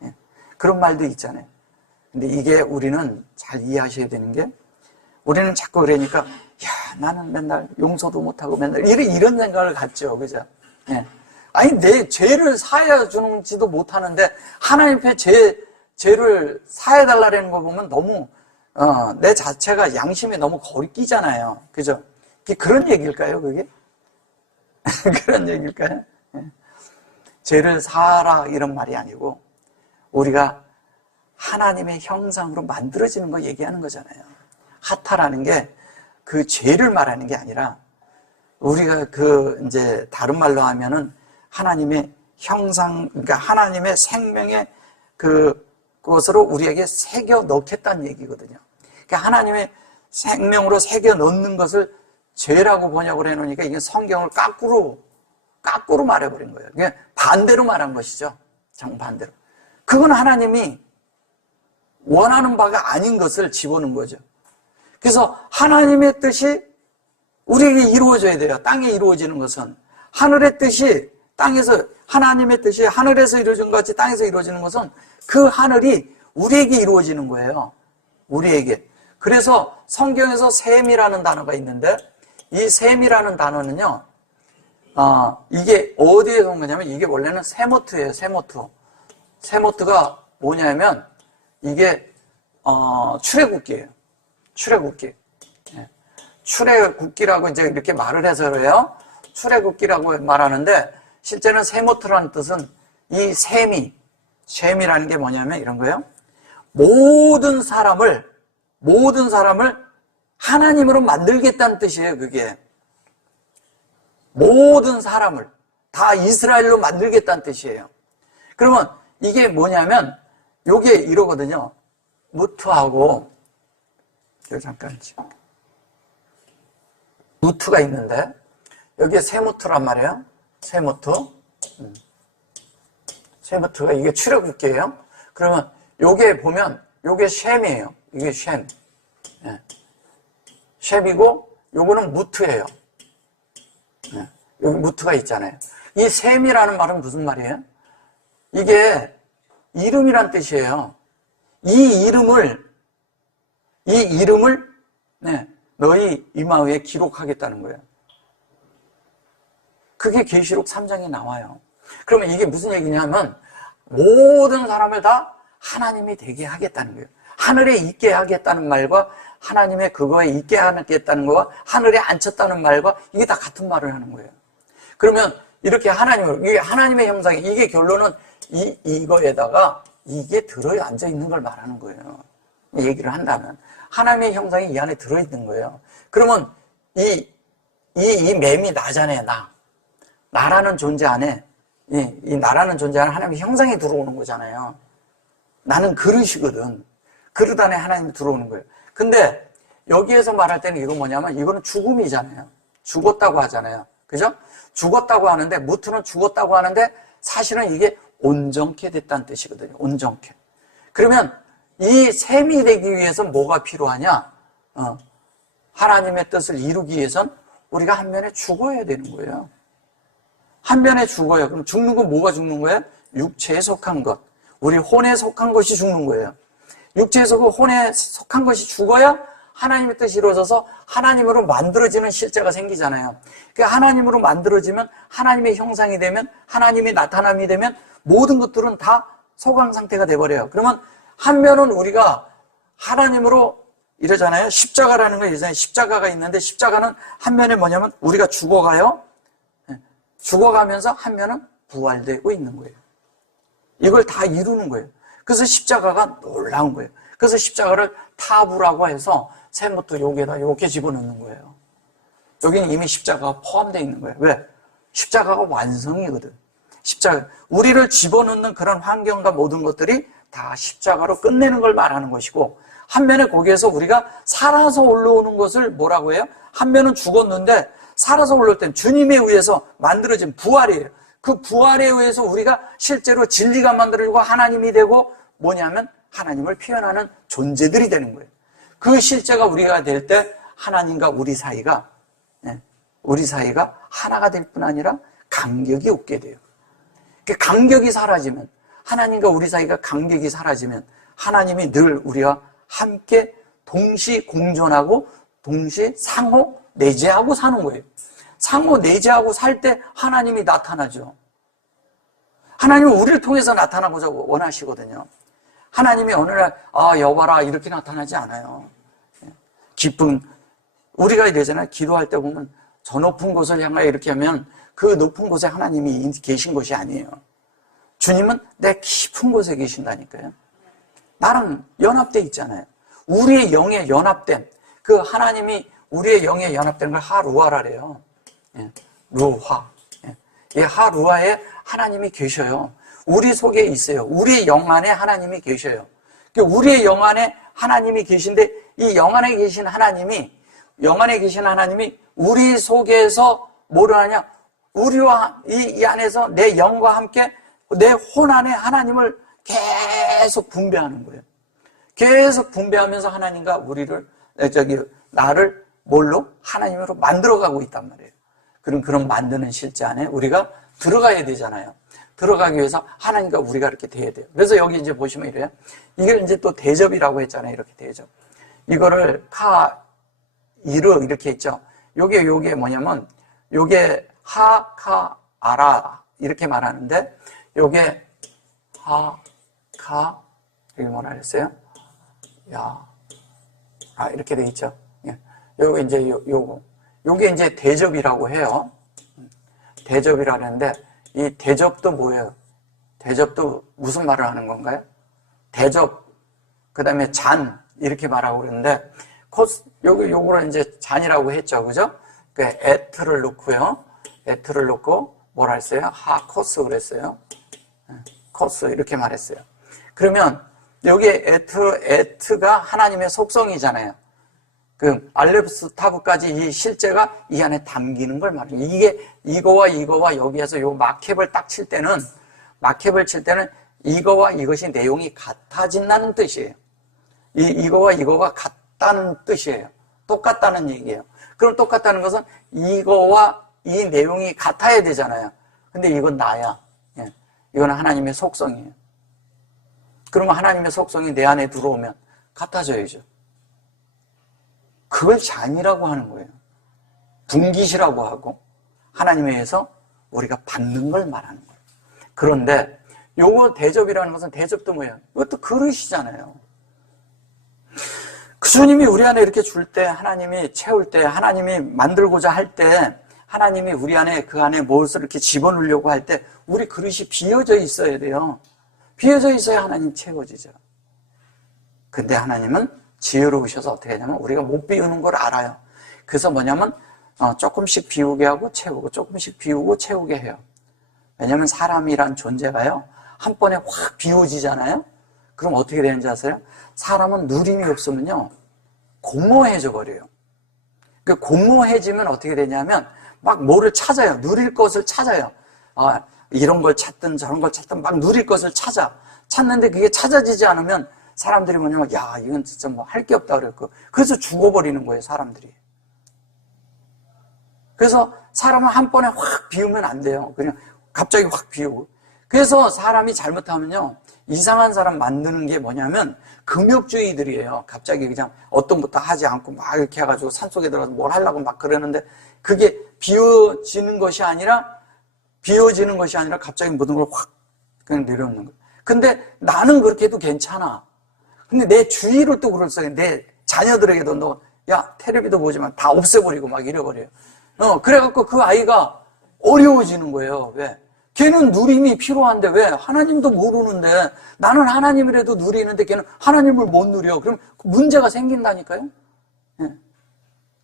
예. 그런 말도 있잖아요. 근데 이게 우리는 잘 이해하셔야 되는 게 우리는 자꾸 그러니까 야 나는 맨날 용서도 못하고 맨날 이런 생각을 갖죠. 그죠? 예. 아니 내 죄를 사하여 주는지도 못하는데 하나님 앞에 죄를 사해달라는 거 보면 너무 내 자체가 양심에 너무 거리끼잖아요. 그죠? 그런 얘기일까요, 그게? 그런 얘기일까요? 죄를 사하라 이런 말이 아니고 우리가 하나님의 형상으로 만들어지는 거 얘기하는 거잖아요. 하타라는 게 그 죄를 말하는 게 아니라 우리가 이제 다른 말로 하면은 하나님의 형상, 그러니까 하나님의 생명의 그것으로 우리에게 새겨 넣겠다는 얘기거든요. 그러니까 하나님의 생명으로 새겨 넣는 것을 죄라고 번역을 해놓으니까 이게 성경을 까꾸로 말해버린 거예요. 그게 반대로 말한 것이죠. 정반대로. 그건 하나님이 원하는 바가 아닌 것을 집어넣은 거죠. 그래서 하나님의 뜻이 우리에게 이루어져야 돼요. 땅에 이루어지는 것은. 하늘의 뜻이 땅에서, 하나님의 뜻이 하늘에서 이루어진 것 같이 땅에서 이루어지는 것은 그 하늘이 우리에게 이루어지는 거예요. 우리에게. 그래서 성경에서 셈이라는 단어가 있는데 이 셈이라는 단어는요, 이게 어디에서 온 거냐면 이게 원래는 세모트예요. 세모트가 뭐냐면 이게 출애굽기예요. 출애굽기. 예. 출애굽기라고 이제 이렇게 말을 해서 그래요. 출애굽기라고 말하는데 실제는 세모트라는 뜻은 이 셈이라는 게 뭐냐면 이런 거예요. 모든 사람을 하나님으로 만들겠다는 뜻이에요. 그게 모든 사람을 다 이스라엘로 만들겠다는 뜻이에요. 그러면 이게 뭐냐면 요게 이러거든요. 무트하고 잠깐 무트가 있는데 여기에 세무트란 말이에요. 세무트. 세무트가 이게 출애굽기예요. 그러면 요게 보면 요게 셈이에요. 이게 셈. 예. 셈이고 요거는 무트예요. 예. 여기 무트가 있잖아요. 이 셈이라는 말은 무슨 말이에요? 이게 이름이란 뜻이에요. 이 이름을 네, 너희 이마에 기록하겠다는 거예요. 그게 계시록 3장에 나와요. 그러면 이게 무슨 얘기냐면 모든 사람을 다 하나님이 되게 하겠다는 거예요. 하늘에 있게 하겠다는 말과 하나님의 그거에 있게 하겠다는 거와 하늘에 앉혔다는 말과 이게 다 같은 말을 하는 거예요. 그러면 이렇게 이게 하나님의 형상이, 이게 결론은 이거에다가 이게 들어 앉아 있는 걸 말하는 거예요. 얘기를 한다면 하나님의 형상이 이 안에 들어 있는 거예요. 그러면 이 맴이 나잖아요. 나라는 존재 안에 이 나라는 존재 안에 하나님의 형상이 들어오는 거잖아요. 나는 그릇이거든. 그릇 안에 하나님이 들어오는 거예요. 근데 여기에서 말할 때는 이건 뭐냐면 이거는 죽음이잖아요. 죽었다고 하잖아요. 그죠? 죽었다고 하는데, 무트는 죽었다고 하는데 사실은 이게 온전케 됐다는 뜻이거든요. 온전케. 그러면 이 셈이 되기 위해서 뭐가 필요하냐? 하나님의 뜻을 이루기 위해선 우리가 한 면에 죽어야 되는 거예요. 한 면에 죽어요. 그럼 죽는 건 뭐가 죽는 거예요? 육체에 속한 것. 우리 혼에 속한 것이 죽는 거예요. 육체에 속고 혼에 속한 것이 죽어야 하나님의 뜻이 이루어져서 하나님으로 만들어지는 실제가 생기잖아요. 그러니까 하나님으로 만들어지면 하나님의 형상이 되면 하나님의 나타남이 되면 모든 것들은 다 소강 상태가 돼버려요. 그러면 한 면은 우리가 하나님으로 이러잖아요. 십자가라는 거 예전에 십자가가 있는데 십자가는 한 면에 뭐냐면 우리가 죽어가요. 죽어가면서 한 면은 부활되고 있는 거예요. 이걸 다 이루는 거예요. 그래서 십자가가 놀라운 거예요. 그래서 십자가를 타부라고 해서 셈부터 여기에다 이렇게 집어넣는 거예요. 여기는 이미 십자가가 포함되어 있는 거예요. 왜? 십자가가 완성이거든. 십자가, 우리를 집어넣는 그런 환경과 모든 것들이 다 십자가로 끝내는 걸 말하는 것이고, 한 면에 거기에서 우리가 살아서 올라오는 것을 뭐라고 해요? 한 면은 죽었는데 살아서 올라올 땐 주님에 의해서 만들어진 부활이에요. 그 부활에 의해서 우리가 실제로 진리가 만들어지고 하나님이 되고 뭐냐면 하나님을 표현하는 존재들이 되는 거예요. 그 실제가 우리가 될 때 하나님과 우리 사이가 하나가 될 뿐 아니라 간격이 없게 돼요. 그 간격이 사라지면, 하나님과 우리 사이가 간격이 사라지면 하나님이 늘 우리와 함께 동시 공존하고 동시 상호 내재하고 사는 거예요. 상호 내재하고 살 때 하나님이 나타나죠. 하나님은 우리를 통해서 나타나고자 원하시거든요. 하나님이 어느 날 여봐라 이렇게 나타나지 않아요. 기쁨, 우리가 이러잖아요. 기도할 때 보면 저 높은 곳을 향하여 이렇게 하면 그 높은 곳에 하나님이 계신 것이 아니에요. 주님은 내 깊은 곳에 계신다니까요. 나랑 연합돼 있잖아요. 우리의 영에 연합된, 그 하나님이 우리의 영에 연합된 걸 하루아라래요. 루화. 이 하루아에 하나님이 계셔요. 우리 속에 있어요. 우리의 영 안에 하나님이 계셔요. 우리의 영 안에 하나님이 계신데 이 영 안에 계신 하나님이 우리 속에서 뭐를 하냐? 우리와 이 안에서 내 영과 함께 내 혼 안에 하나님을 계속 분배하는 거예요. 계속 분배하면서 하나님과 나를 뭘로? 하나님으로 만들어가고 있단 말이에요. 그런 만드는 실제 안에 우리가 들어가야 되잖아요. 들어가기 위해서 하나님과 우리가 이렇게 돼야 돼요. 그래서 여기 이제 보시면 이래요. 이걸 이제 또 대접이라고 했잖아요. 이렇게 대접. 이거를 이르 이렇게 했죠. 요게 뭐냐면 요게 아라 이렇게 말하는데 요게 이게 뭐라 그랬어요? 이렇게 돼 있죠. 요게 이제 요게 이제 대접이라고 해요. 대접이라는데 이 대접도 뭐예요? 대접도 무슨 말을 하는 건가요? 대접, 그 다음에 잔, 이렇게 말하고 그러는데, 코스, 요거를 이제 잔이라고 했죠. 그죠? 그 에트를 넣고요. 에트를 넣고, 뭐라 했어요? 하 코스 그랬어요. 코스, 이렇게 말했어요. 그러면, 여기에 에트가 하나님의 속성이잖아요. 그 알렙스 타브까지 이 실제가 이 안에 담기는 걸 말해요. 이게 이거와 여기에서 요 마켭을 딱 칠 때는 마켭을 칠 때는 이거와 이것이 내용이 같아진다는 뜻이에요. 이거와 이거가 같다는 뜻이에요. 똑같다는 얘기예요. 그럼 똑같다는 것은 이거와 이 내용이 같아야 되잖아요. 근데 이건 나야. 예. 이건 하나님의 속성이에요. 그러면 하나님의 속성이 내 안에 들어오면 같아져야죠. 그걸 잔이라고 하는 거예요. 분깃이라고 하고 하나님에 의해서 우리가 받는 걸 말하는 거예요. 그런데 요거 대접이라는 것은 대접도 뭐예요? 이것도 그릇이잖아요. 그 주님이 우리 안에 이렇게 줄 때, 하나님이 채울 때, 하나님이 만들고자 할 때, 하나님이 우리 안에 그 안에 무엇을 이렇게 집어넣으려고 할 때 우리 그릇이 비어져 있어야 돼요. 비어져 있어야 하나님 채워지죠. 근데 하나님은 지혜로우셔서 어떻게 하냐면 우리가 못 비우는 걸 알아요. 그래서 뭐냐면 조금씩 비우게 하고 채우고 조금씩 비우고 채우게 해요. 왜냐하면 사람이란 존재가요 한 번에 확 비워지잖아요. 그럼 어떻게 되는지 아세요? 사람은 누림이 없으면요 공허해져 버려요. 그 공허해지면 어떻게 되냐면 막 뭐를 찾아요. 누릴 것을 찾아요. 이런 걸 찾든 저런 걸 찾든 막 누릴 것을 찾는데 그게 찾아지지 않으면 사람들이 뭐냐면 야 이건 진짜 뭐 할 게 없다 그랬고 그래서 죽어버리는 거예요 사람들이. 그래서 사람은 한 번에 확 비우면 안 돼요. 그냥 갑자기 확 비우고. 그래서 사람이 잘못하면요 이상한 사람 만드는 게 뭐냐면 금욕주의들이에요. 갑자기 그냥 어떤 것도 하지 않고 막 이렇게 해가지고 산속에 들어가서 뭘 하려고 막 그러는데 그게 비워지는 것이 아니라 갑자기 모든 걸 확 그냥 내려놓는 거예요. 근데 나는 그렇게 해도 괜찮아. 근데 내 주위를 또 그럴싸해. 내 자녀들에게도 너, 야, 텔레비도 보지만 다 없애버리고 막 이래버려요. 그래갖고 그 아이가 어려워지는 거예요. 왜? 걔는 누림이 필요한데 왜? 하나님도 모르는데 나는 하나님이라도 누리는데 걔는 하나님을 못 누려. 그럼 문제가 생긴다니까요? 예.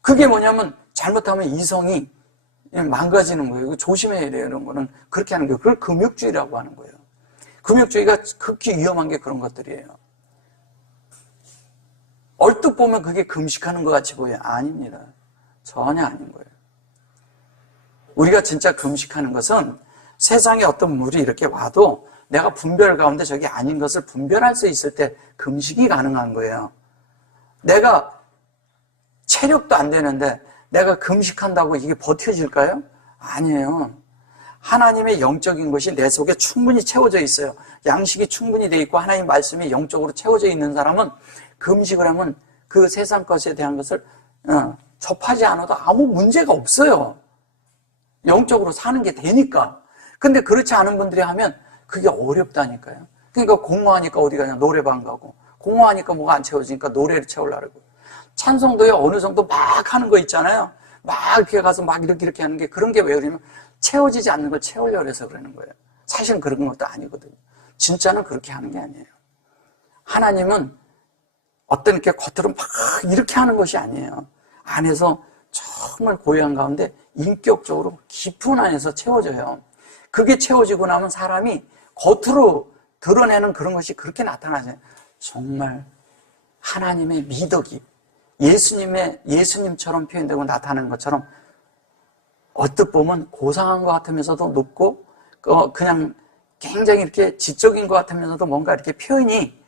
그게 뭐냐면 잘못하면 이성이 망가지는 거예요. 조심해야 돼요. 이런 거는. 그렇게 하는 거예요. 그걸 금욕주의라고 하는 거예요. 금욕주의가 극히 위험한 게 그런 것들이에요. 얼뜻 보면 그게 금식하는 것 같이 보여요. 아닙니다. 전혀 아닌 거예요. 우리가 진짜 금식하는 것은 세상에 어떤 물이 이렇게 와도 내가 분별 가운데 저게 아닌 것을 분별할 수 있을 때 금식이 가능한 거예요. 내가 체력도 안 되는데 내가 금식한다고 이게 버텨질까요? 아니에요. 하나님의 영적인 것이 내 속에 충분히 채워져 있어요. 양식이 충분히 돼 있고 하나님 말씀이 영적으로 채워져 있는 사람은 금식을 하면 그 세상 것에 대한 것을 접하지 않아도 아무 문제가 없어요. 영적으로 사는 게 되니까. 근데 그렇지 않은 분들이 하면 그게 어렵다니까요. 그러니까 공허하니까 어디 가냐 노래방 가고 공허하니까 뭐가 안 채워지니까 노래를 채우려고. 찬송도에 어느 정도 막 하는 거 있잖아요. 막 이렇게 가서 막 이렇게 하는 게 그런 게 왜 그러냐면 채워지지 않는 걸 채우려고 해서 그러는 거예요. 사실은 그런 것도 아니거든요. 진짜는 그렇게 하는 게 아니에요. 하나님은 어떤 이렇게 겉으로 막 이렇게 하는 것이 아니에요. 안에서 정말 고요한 가운데 인격적으로 깊은 안에서 채워져요. 그게 채워지고 나면 사람이 겉으로 드러내는 그런 것이 그렇게 나타나잖아요. 정말 하나님의 미덕이 예수님처럼 표현되고 나타나는 것처럼 어떻게 보면 고상한 것 같으면서도 높고 그냥 굉장히 이렇게 지적인 것 같으면서도 뭔가 이렇게 표현이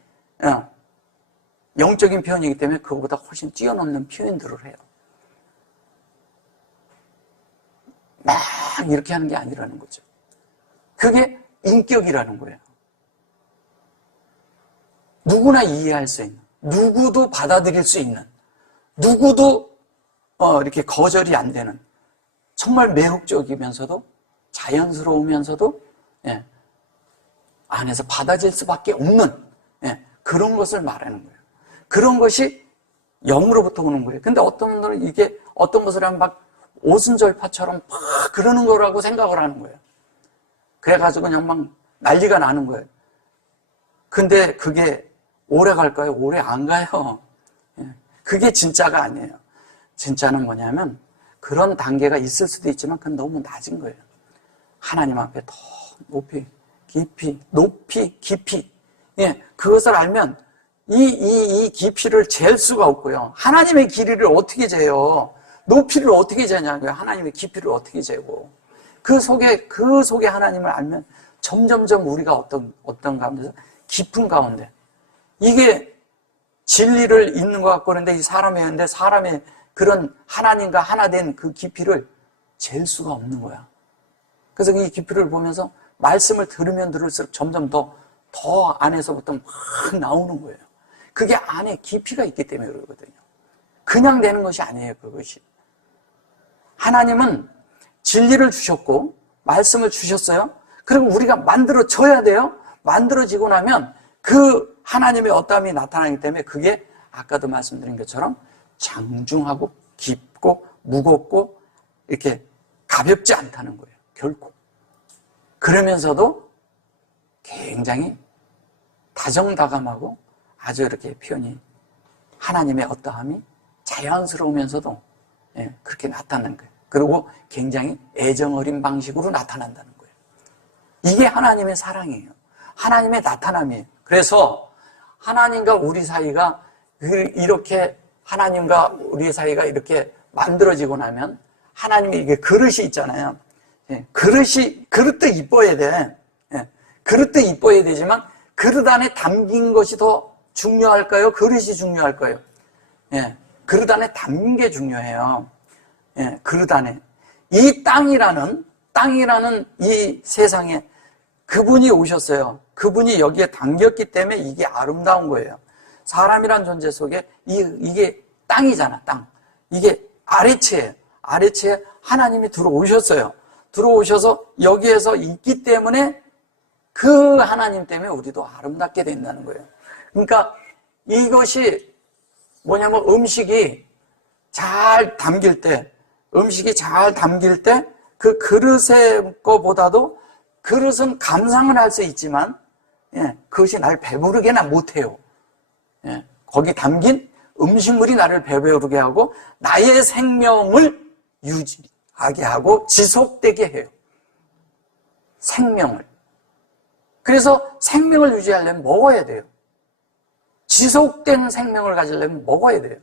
영적인 표현이기 때문에 그거보다 훨씬 뛰어넘는 표현들을 해요. 막 이렇게 하는 게 아니라는 거죠. 그게 인격이라는 거예요. 누구나 이해할 수 있는, 누구도 받아들일 수 있는, 누구도 이렇게 거절이 안 되는 정말 매혹적이면서도 자연스러우면서도 안에서 받아질 수밖에 없는 그런 것을 말하는 거예요. 그런 것이 영으로부터 오는 거예요. 근데 어떤 분들은 이게 어떤 것을 하면 막 오순절파처럼 막 그러는 거라고 생각을 하는 거예요. 그래가지고 그냥 막 난리가 나는 거예요. 근데 그게 오래 갈까요? 오래 안 가요. 그게 진짜가 아니에요. 진짜는 뭐냐면 그런 단계가 있을 수도 있지만 그건 너무 낮은 거예요. 하나님 앞에 더 높이, 깊이, 높이, 깊이. 그것을 알면 이 깊이를 잴 수가 없고요. 하나님의 길이를 어떻게 재요? 높이를 어떻게 재냐고요. 하나님의 깊이를 어떻게 재고. 그 속에 하나님을 알면 점점점 우리가 어떤 가운데서 깊은 가운데. 이게 진리를 있는 것 같고 그런데 이 사람이 있는데 사람의 그런 하나님과 하나 된 그 깊이를 잴 수가 없는 거야. 그래서 이 깊이를 보면서 말씀을 들으면 들을수록 점점 더 안에서부터 막 나오는 거예요. 그게 안에 깊이가 있기 때문에 그러거든요. 그냥 되는 것이 아니에요, 그것이. 하나님은 진리를 주셨고 말씀을 주셨어요. 그리고 우리가 만들어져야 돼요. 만들어지고 나면 그 하나님의 어떠함이 나타나기 때문에 그게 아까도 말씀드린 것처럼 장중하고 깊고 무겁고 이렇게 가볍지 않다는 거예요. 결코. 그러면서도 굉장히 다정다감하고 아주 이렇게 표현이 하나님의 어떠함이 자연스러우면서도 그렇게 나타나는 거예요. 그리고 굉장히 애정어린 방식으로 나타난다는 거예요. 이게 하나님의 사랑이에요. 하나님의 나타남이에요. 그래서 하나님과 우리 사이가 이렇게 하나님과 우리 사이가 이렇게 만들어지고 나면 하나님의 이게 그릇이 있잖아요. 그릇도 이뻐야 돼. 그릇도 이뻐야 되지만 그릇 안에 담긴 것이 더 중요할까요? 그릇이 중요할까요? 그릇 안에 담긴 게 중요해요. 그릇 안에. 이 땅이라는 이 세상에 그분이 오셨어요. 그분이 여기에 담겼기 때문에 이게 아름다운 거예요. 사람이란 존재 속에 이게 땅이잖아, 땅. 이게 아래체예요. 아래체에 하나님이 들어오셨어요. 들어오셔서 여기에서 있기 때문에 그 하나님 때문에 우리도 아름답게 된다는 거예요. 그러니까 이것이 뭐냐면 음식이 잘 담길 때 그 그릇의 거보다도 그릇은 감상을 할 수 있지만 그것이 나를 배부르게나 못해요. 거기 담긴 음식물이 나를 배부르게 하고 나의 생명을 유지하게 하고 지속되게 해요. 생명을. 그래서 생명을 유지하려면 먹어야 돼요. 지속된 생명을 가지려면 먹어야 돼요.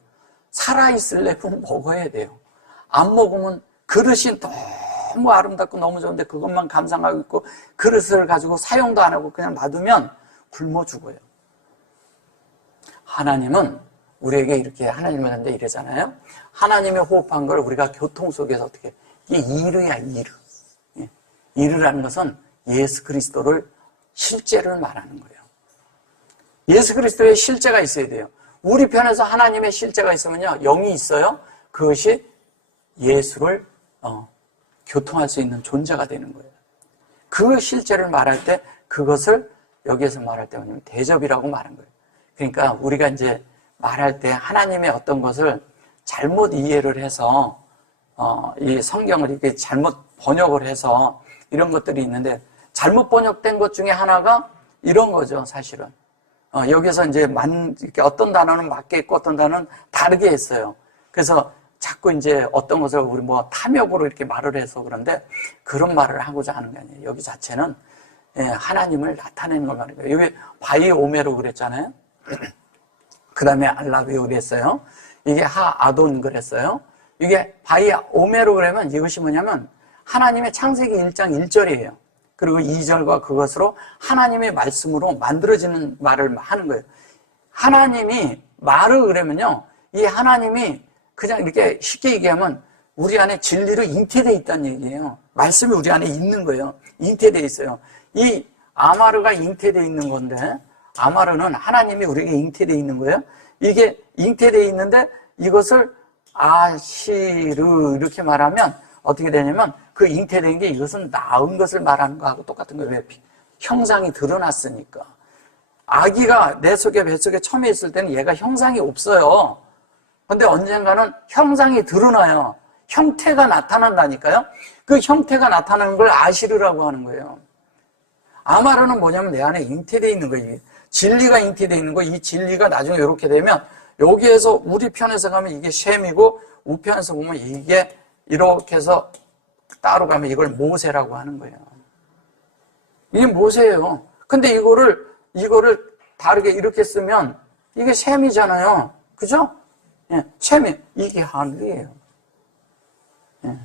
살아있으려면 먹어야 돼요. 안 먹으면 그릇이 너무 아름답고 너무 좋은데 그것만 감상하고 있고 그릇을 가지고 사용도 안 하고 그냥 놔두면 굶어 죽어요. 하나님은 우리에게 이렇게 하나님을 하는데 이러잖아요. 하나님의 호흡한 걸 우리가 교통 속에서 어떻게 이게 이르야 이르. 이르라는 것은 예수 그리스도를 실제를 말하는 거예요. 예수 그리스도의 실제가 있어야 돼요. 우리 편에서 하나님의 실제가 있으면요, 영이 있어요. 그것이 예수를 교통할 수 있는 존재가 되는 거예요. 그 실제를 말할 때 그것을 여기에서 말할 때 뭐냐면 대접이라고 말한 거예요. 그러니까 우리가 이제 말할 때 하나님의 어떤 것을 잘못 이해를 해서 이 성경을 이렇게 잘못 번역을 해서 이런 것들이 있는데 잘못 번역된 것 중에 하나가 이런 거죠, 사실은. 여기서 이제 이렇게 어떤 단어는 맞게 있고 어떤 단어는 다르게 했어요. 그래서 자꾸 이제 어떤 것을 우리 탐욕으로 이렇게 말을 해서 그런데 그런 말을 하고자 하는 게 아니에요. 여기 자체는 하나님을 나타내는 걸 말해요. 여기 바이오메로 그랬잖아요. 그 다음에 알라비오 그랬어요. 이게 하아돈 그랬어요. 이게 바이오메로 그러면 이것이 뭐냐면 하나님의 창세기 1장 1절이에요. 그리고 2절과 그것으로 하나님의 말씀으로 만들어지는 말을 하는 거예요. 하나님이 말을 그러면요, 이 하나님이 그냥 이렇게 쉽게 얘기하면 우리 안에 진리로 잉태되어 있다는 얘기예요. 말씀이 우리 안에 있는 거예요. 잉태되어 있어요. 이 아마르가 잉태되어 있는 건데, 아마르는 하나님이 우리에게 잉태되어 있는 거예요. 이게 잉태되어 있는데 이것을 아시르 이렇게 말하면 어떻게 되냐면 그 잉태된 게 이것은 나은 것을 말하는 거하고 똑같은 거예요. 왜? 형상이 드러났으니까. 아기가 내 속에 뱃속에 처음에 있을 때는 얘가 형상이 없어요. 근데 언젠가는 형상이 드러나요. 형태가 나타난다니까요. 그 형태가 나타나는 걸 아시르라고 하는 거예요. 아마르는 뭐냐면 내 안에 잉태되어 있는 거예요. 진리가 잉태되어 있는 거, 이 진리가 나중에 이렇게 되면 여기에서 우리 편에서 가면 이게 셈이고 우편에서 보면 이게 이렇게 해서 따로 가면 이걸 모세라고 하는 거예요. 이게 모세예요. 근데 이거를 다르게 이렇게 쓰면 이게 셈이잖아요. 그죠? 예, 셈이 이게 하늘이에요. 예.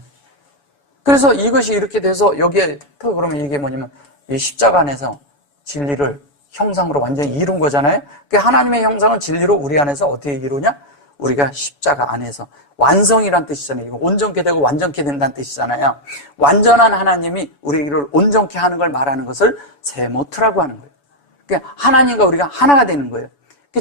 그래서 이것이 이렇게 돼서 여기에 또 그러면 이게 뭐냐면 이 십자가 안에서 진리를 형상으로 완전히 이룬 거잖아요. 그 하나님의 형상은 진리로 우리 안에서 어떻게 이루냐? 우리가 십자가 안에서 완성이란 뜻이잖아요. 이거 온전케 되고 완전케 된다는 뜻이잖아요. 완전한 하나님이 우리를 온전케 하는 걸 말하는 것을 세모트라고 하는 거예요. 그러니까 하나님과 우리가 하나가 되는 거예요.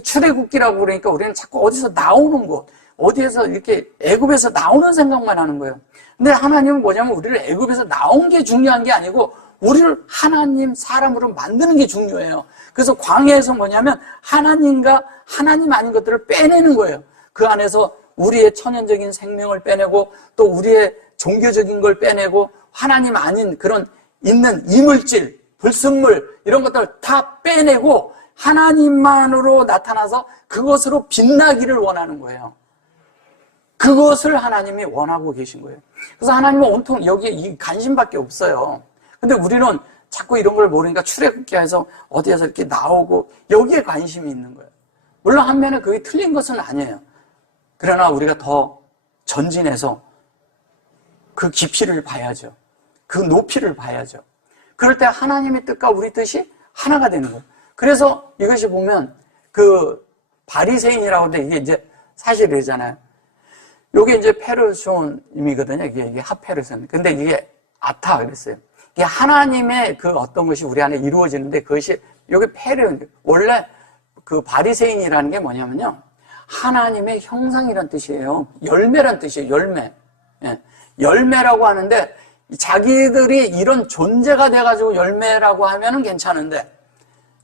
출애굽기라고 그러니까 우리는 자꾸 어디서 나오는 것, 어디에서 이렇게 애굽에서 나오는 생각만 하는 거예요. 근데 하나님은 뭐냐면 우리를 애굽에서 나온 게 중요한 게 아니고 우리를 하나님 사람으로 만드는 게 중요해요. 그래서 광야에서 뭐냐면 하나님과 하나님 아닌 것들을 빼내는 거예요. 그 안에서 우리의 천연적인 생명을 빼내고 또 우리의 종교적인 걸 빼내고 하나님 아닌 그런 있는 이물질, 불순물 이런 것들을 다 빼내고 하나님만으로 나타나서 그것으로 빛나기를 원하는 거예요. 그것을 하나님이 원하고 계신 거예요. 그래서 하나님은 온통 여기에 이 관심밖에 없어요. 근데 우리는 자꾸 이런 걸 모르니까 출애굽기에서 어디에서 이렇게 나오고 여기에 관심이 있는 거예요. 물론 한면에 그게 틀린 것은 아니에요. 그러나 우리가 더 전진해서 그 깊이를 봐야죠. 그 높이를 봐야죠. 그럴 때 하나님의 뜻과 우리 뜻이 하나가 되는 거예요. 그래서 이것이 보면 그 바리새인이라고 하는데 이게 이제 사실 이러잖아요. 이게 이제 페르손임이거든요. 이게 하페르손. 근데 이게 아타 그랬어요. 이게 하나님의 그 어떤 것이 우리 안에 이루어지는데 그것이 여기 페르 원래 그 바리새인이라는 게 뭐냐면요. 하나님의 형상이란 뜻이에요. 열매란 뜻이에요. 열매. 예. 열매라고 하는데 자기들이 이런 존재가 돼가지고 열매라고 하면은 괜찮은데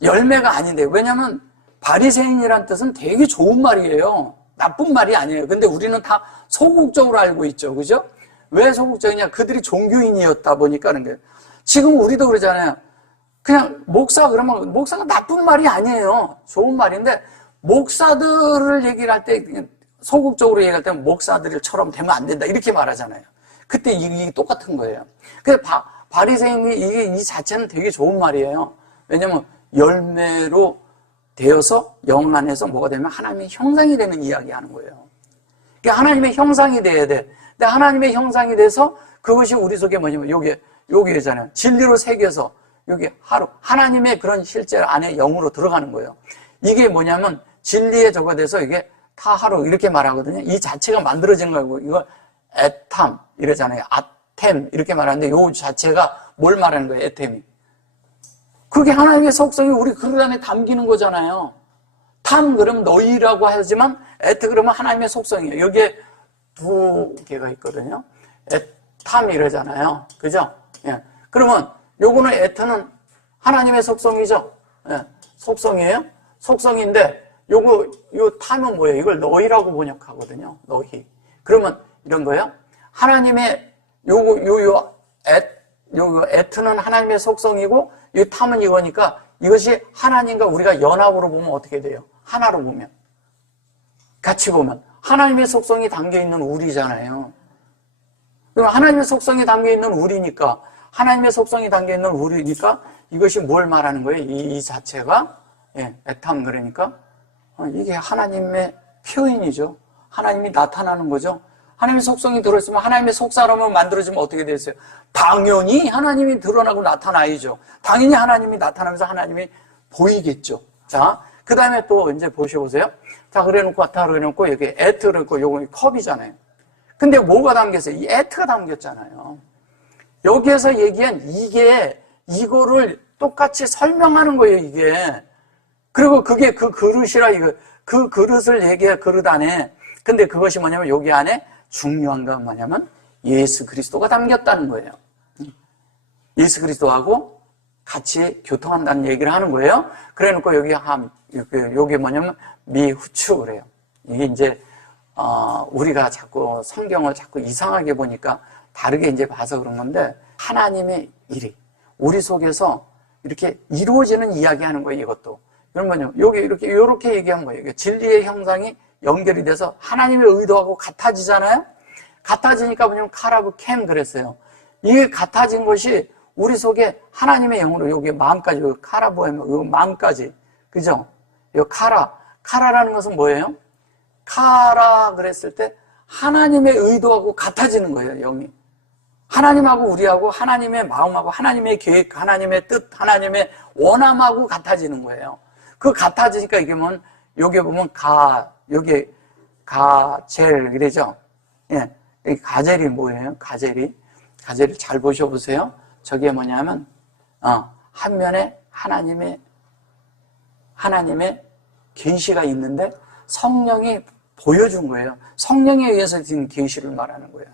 열매가 아닌데 왜냐하면 바리새인이란 뜻은 되게 좋은 말이에요. 나쁜 말이 아니에요. 근데 우리는 다 소극적으로 알고 있죠. 그죠? 왜 소극적이냐? 그들이 종교인이었다 보니까 그런 거예요. 지금 우리도 그러잖아요. 그냥 목사 그러면 목사가 나쁜 말이 아니에요. 좋은 말인데 목사들을 얘기를 할 때 소극적으로 얘기할 때 목사들처럼 되면 안 된다 이렇게 말하잖아요. 그때 이게 똑같은 거예요. 그래서 바리새인이 이 자체는 되게 좋은 말이에요. 왜냐하면 열매로 되어서 영 안에서 뭐가 되면 하나님의 형상이 되는 이야기 하는 거예요. 그러니까 하나님의 형상이 돼야 돼. 근데 하나님의 형상이 돼서 그것이 우리 속에 뭐냐면 여기잖아요. 진리로 새겨서 여기 하나님의 그런 실제 안에 영으로 들어가는 거예요. 이게 뭐냐면 진리에 저거 돼서 이게 타하로 이렇게 말하거든요. 이 자체가 만들어진 거고 이거 에탐 이러잖아요. 아템 이렇게 말하는데 이 자체가 뭘 말하는 거예요? 에템이. 그게 하나님의 속성이 우리 그릇 안에 담기는 거잖아요. 탐 그러면 너희라고 하지만 에트 그러면 하나님의 속성이에요. 여기에 두 개가 있거든요. 에탐 이러잖아요. 그죠? 예. 그러면 요거는 에트는 하나님의 속성이죠. 예. 속성이에요. 속성인데 요 탐은 뭐예요? 이걸 너희라고 번역하거든요. 너희. 그러면 이런 거예요. 하나님의 에트는 하나님의 속성이고 이 탐은 이거니까 이것이 하나님과 우리가 연합으로 보면 어떻게 돼요? 하나로 보면. 같이 보면. 하나님의 속성이 담겨있는 우리잖아요. 그럼 하나님의 속성이 담겨있는 우리니까 하나님의 속성이 담겨있는 우리니까 이것이 뭘 말하는 거예요? 이 자체가 에탐 그러니까 이게 하나님의 표현이죠. 하나님이 나타나는 거죠. 하나님의 속성이 들어있으면 하나님의 속사람을 만들어지면 어떻게 되겠어요? 당연히 하나님이 드러나고 나타나야죠. 당연히 하나님이 나타나면서 하나님이 보이겠죠. 자, 그 다음에 또 이제 보셔보세요. 자, 그래놓고, 여기 에트를 놓고, 요거 컵이잖아요. 근데 뭐가 담겼어요? 이 에트가 담겼잖아요. 여기에서 얘기한 이거를 똑같이 설명하는 거예요, 이게. 그리고 그게 그 그릇이라, 그 그릇을 얘기해, 그릇 안에. 근데 그것이 뭐냐면, 여기 안에 중요한 건 뭐냐면, 예수 그리스도가 담겼다는 거예요. 예수 그리스도하고 같이 교통한다는 얘기를 하는 거예요. 그래 놓고 여기 뭐냐면, 미후추 그래요. 이게 이제, 우리가 자꾸 성경을 자꾸 이상하게 보니까 다르게 이제 봐서 그런 건데, 하나님의 일이 우리 속에서 이렇게 이루어지는 이야기 하는 거예요, 이것도. 그러면요, 여기 이렇게 얘기한 거예요. 진리의 형상이 연결이 돼서 하나님의 의도하고 같아지잖아요? 같아지니까 뭐냐면 카라브 캠 그랬어요. 이 같아진 것이 우리 속에 하나님의 영으로 여기 마음까지, 여기 카라보에 여기 마음까지, 그죠? 이 카라라는 것은 뭐예요? 카라 그랬을 때 하나님의 의도하고 같아지는 거예요, 영이. 하나님하고 우리하고 하나님의 마음하고 하나님의 계획, 하나님의 뜻, 하나님의 원함하고 같아지는 거예요. 그 같아지니까 이게 뭐, 여기 보면 여기 가젤, 이래죠? 예. 이 가젤이 뭐예요? 가젤을 잘 보셔보세요. 저게 뭐냐면, 한 면에 하나님의 계시가 있는데 성령이 보여준 거예요. 성령에 의해서 든 계시를 말하는 거예요.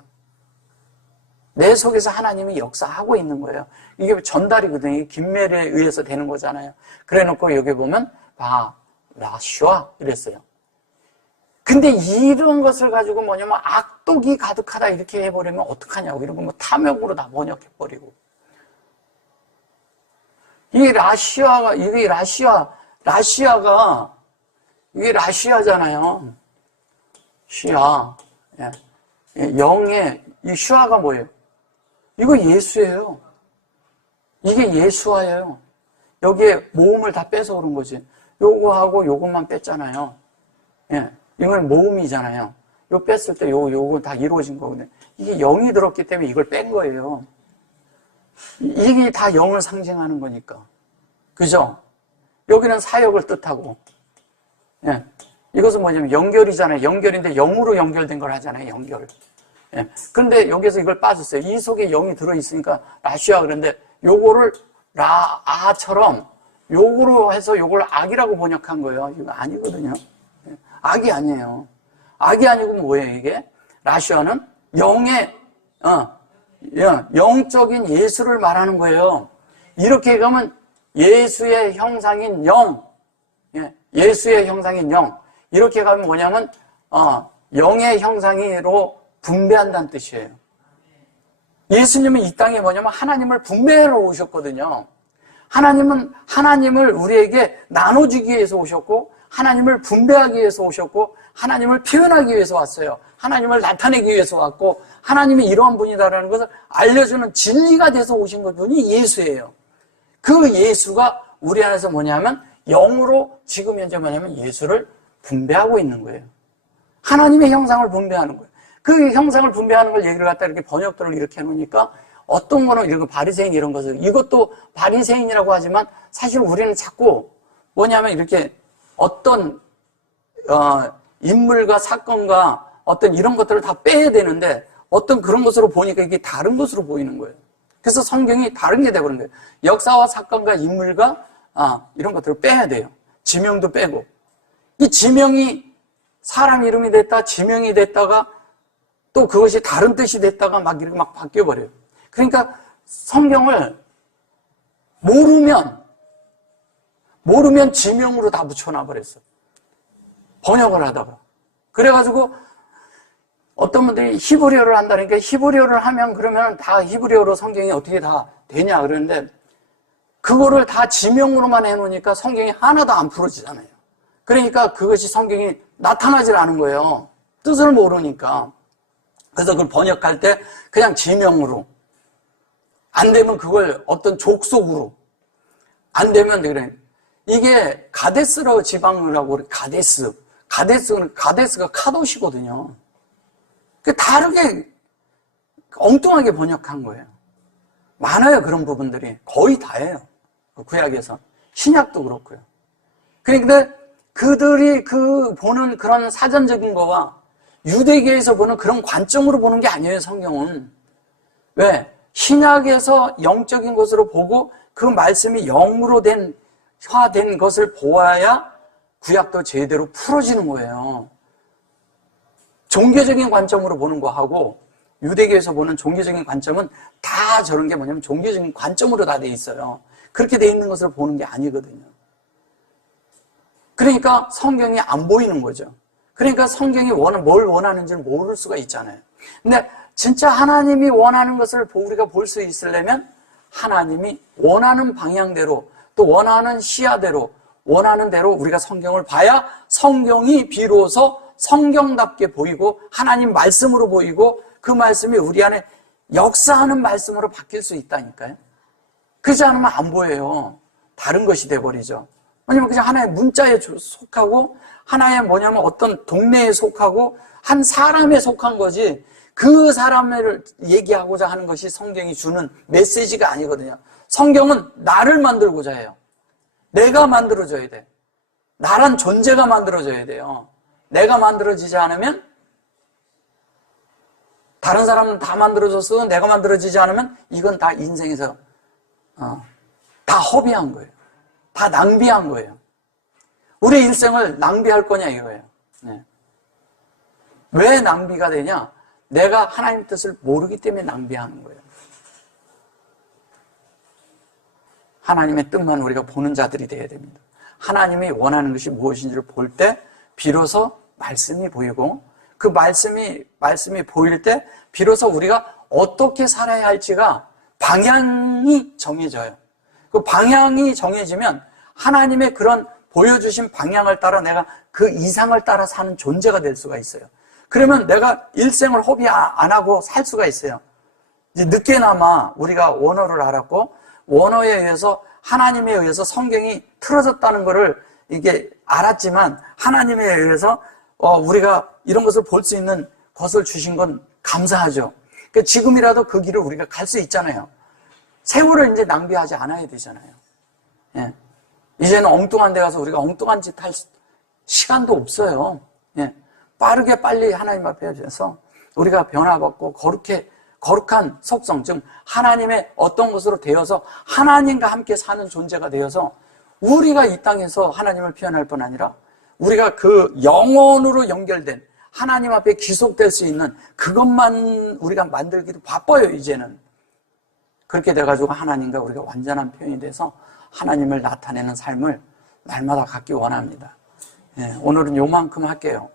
내 속에서 하나님이 역사하고 있는 거예요. 이게 전달이거든요. 이게 김멜에 의해서 되는 거잖아요. 그래 놓고 여기 보면 라슈아 이랬어요. 근데 이런 것을 가지고 뭐냐면 악독이 가득하다 이렇게 해버리면 어떡하냐고. 이런 거 뭐 탐욕으로 다 번역해버리고. 이게 라시아잖아요. 시아. 예. 영의, 이 슈아가 뭐예요? 이거 예수예요. 이게 예수화예요. 여기에 모음을 다 빼서 그런 거지. 요거하고 요것만 뺐잖아요. 예. 이건 모음이잖아요. 요 뺐을 때 요거 다 이루어진 거거든요. 이게 영이 들었기 때문에 이걸 뺀 거예요. 이게 다 영을 상징하는 거니까. 그죠? 여기는 사역을 뜻하고. 예. 이것은 뭐냐면 연결이잖아요. 연결인데 영으로 연결된 걸 하잖아요. 연결. 예. 근데 여기서 이걸 빠졌어요. 이 속에 영이 들어있으니까 라시아 그런데 요거를 라아처럼 요거로 해서 요걸 악이라고 번역한 거예요. 이거 아니거든요. 예. 악이 아니에요. 악이 아니고 뭐예요 이게? 라시아는 영의 영적인 예수를 말하는 거예요. 이렇게 가면 예수의 형상인 영, 예수의 형상인 영. 이렇게 가면 뭐냐면 영의 형상으로 분배한다는 뜻이에요. 예수님은 이 땅에 뭐냐면 하나님을 분배하러 오셨거든요. 하나님은 하나님을 우리에게 나눠주기 위해서 오셨고 하나님을 분배하기 위해서 오셨고 하나님을 표현하기 위해서 왔어요. 하나님을 나타내기 위해서 왔고 하나님이 이러한 분이다라는 것을 알려주는 진리가 돼서 오신 분이 예수예요. 그 예수가 우리 안에서 뭐냐면 영으로 지금 현재 뭐냐면 예수를 분배하고 있는 거예요. 하나님의 형상을 분배하는 거예요. 그 형상을 분배하는 걸 얘기를 갖다 이렇게 번역들을 이렇게 해놓으니까 어떤 거는 이런 거 바리새인 이런 것을 이것도 바리새인이라고 하지만 사실 우리는 자꾸 뭐냐면 이렇게 어떤 인물과 사건과 어떤 이런 것들을 다 빼야 되는데 어떤 그런 것으로 보니까 이게 다른 것으로 보이는 거예요. 그래서 성경이 다른 게 되버린 거예요. 역사와 사건과 인물과 이런 것들을 빼야 돼요. 지명도 빼고 이 지명이 사람 이름이 됐다 지명이 됐다가 또 그것이 다른 뜻이 됐다가 막 이렇게 막 바뀌어버려요. 그러니까 성경을 모르면 지명으로 다 붙여놔버렸어. 번역을 하다가. 그래가지고 어떤 분들이 히브리어를 한다니까 히브리어를 하면 그러면 다 히브리어로 성경이 어떻게 다 되냐 그러는데 그거를 다 지명으로만 해놓으니까 성경이 하나도 안 풀어지잖아요. 그러니까 그것이 성경이 나타나질 않은 거예요. 뜻을 모르니까. 그래서 그걸 번역할 때 그냥 지명으로 안 되면 그걸 어떤 족속으로 안 되면 그래. 이게 가데스라고 지방이라고 그래. 가데스가 카도시거든요. 다르게 엉뚱하게 번역한 거예요. 많아요 그런 부분들이. 거의 다예요. 구약에서. 신약도 그렇고요. 그런데 그들이 보는 그런 사전적인 거와 유대계에서 보는 그런 관점으로 보는 게 아니에요 성경은. 왜? 신약에서 영적인 것으로 보고 그 말씀이 영으로 화된 것을 보아야 구약도 제대로 풀어지는 거예요. 종교적인 관점으로 보는 거하고 유대교에서 보는 종교적인 관점은 다 저런 게 뭐냐면 종교적인 관점으로 다 돼 있어요. 그렇게 돼 있는 것을 보는 게 아니거든요. 그러니까 성경이 안 보이는 거죠. 그러니까 성경이 뭘 원하는지를 모를 수가 있잖아요. 근데 진짜 하나님이 원하는 것을 우리가 볼 수 있으려면 하나님이 원하는 방향대로 또 원하는 시야대로 원하는 대로 우리가 성경을 봐야 성경이 비로소 성경답게 보이고 하나님 말씀으로 보이고 그 말씀이 우리 안에 역사하는 말씀으로 바뀔 수 있다니까요. 그렇지 않으면 안 보여요. 다른 것이 돼버리죠. 왜냐면 그냥 하나의 문자에 속하고 하나의 뭐냐면 어떤 동네에 속하고 한 사람에 속한 거지 그 사람을 얘기하고자 하는 것이 성경이 주는 메시지가 아니거든요. 성경은 나를 만들고자 해요. 내가 만들어져야 돼. 나란 존재가 만들어져야 돼요. 내가 만들어지지 않으면 다른 사람은 다 만들어졌어도 내가 만들어지지 않으면 이건 다 인생에서 다 허비한 거예요. 다 낭비한 거예요. 우리의 일생을 낭비할 거냐 이거예요. 네. 왜 낭비가 되냐? 내가 하나님 뜻을 모르기 때문에 낭비하는 거예요. 하나님의 뜻만 우리가 보는 자들이 되어야 됩니다. 하나님이 원하는 것이 무엇인지를 볼 때 비로소 말씀이 보이고 그 말씀이 보일 때 비로소 우리가 어떻게 살아야 할지가 방향이 정해져요. 그 방향이 정해지면 하나님의 그런 보여주신 방향을 따라 내가 그 이상을 따라 사는 존재가 될 수가 있어요. 그러면 내가 일생을 허비 안 하고 살 수가 있어요. 이제 늦게나마 우리가 원어를 알았고 원어에 의해서 하나님에 의해서 성경이 틀어졌다는 것을 이게 알았지만 하나님에 의해서 우리가 이런 것을 볼 수 있는 것을 주신 건 감사하죠. 그러니까 지금이라도 그 길을 우리가 갈 수 있잖아요. 세월을 이제 낭비하지 않아야 되잖아요. 예. 이제는 엉뚱한 데 가서 우리가 엉뚱한 짓 할 시간도 없어요. 예. 빠르게 빨리 하나님 앞에 서서 우리가 변화받고 거룩한 속성, 즉 하나님의 어떤 것으로 되어서 하나님과 함께 사는 존재가 되어서 우리가 이 땅에서 하나님을 표현할 뿐 아니라 우리가 그 영원으로 연결된 하나님 앞에 기속될 수 있는 그것만 우리가 만들기도 바빠요. 이제는 그렇게 돼가지고 하나님과 우리가 완전한 표현이 돼서 하나님을 나타내는 삶을 날마다 갖기 원합니다. 예, 오늘은 요만큼 할게요.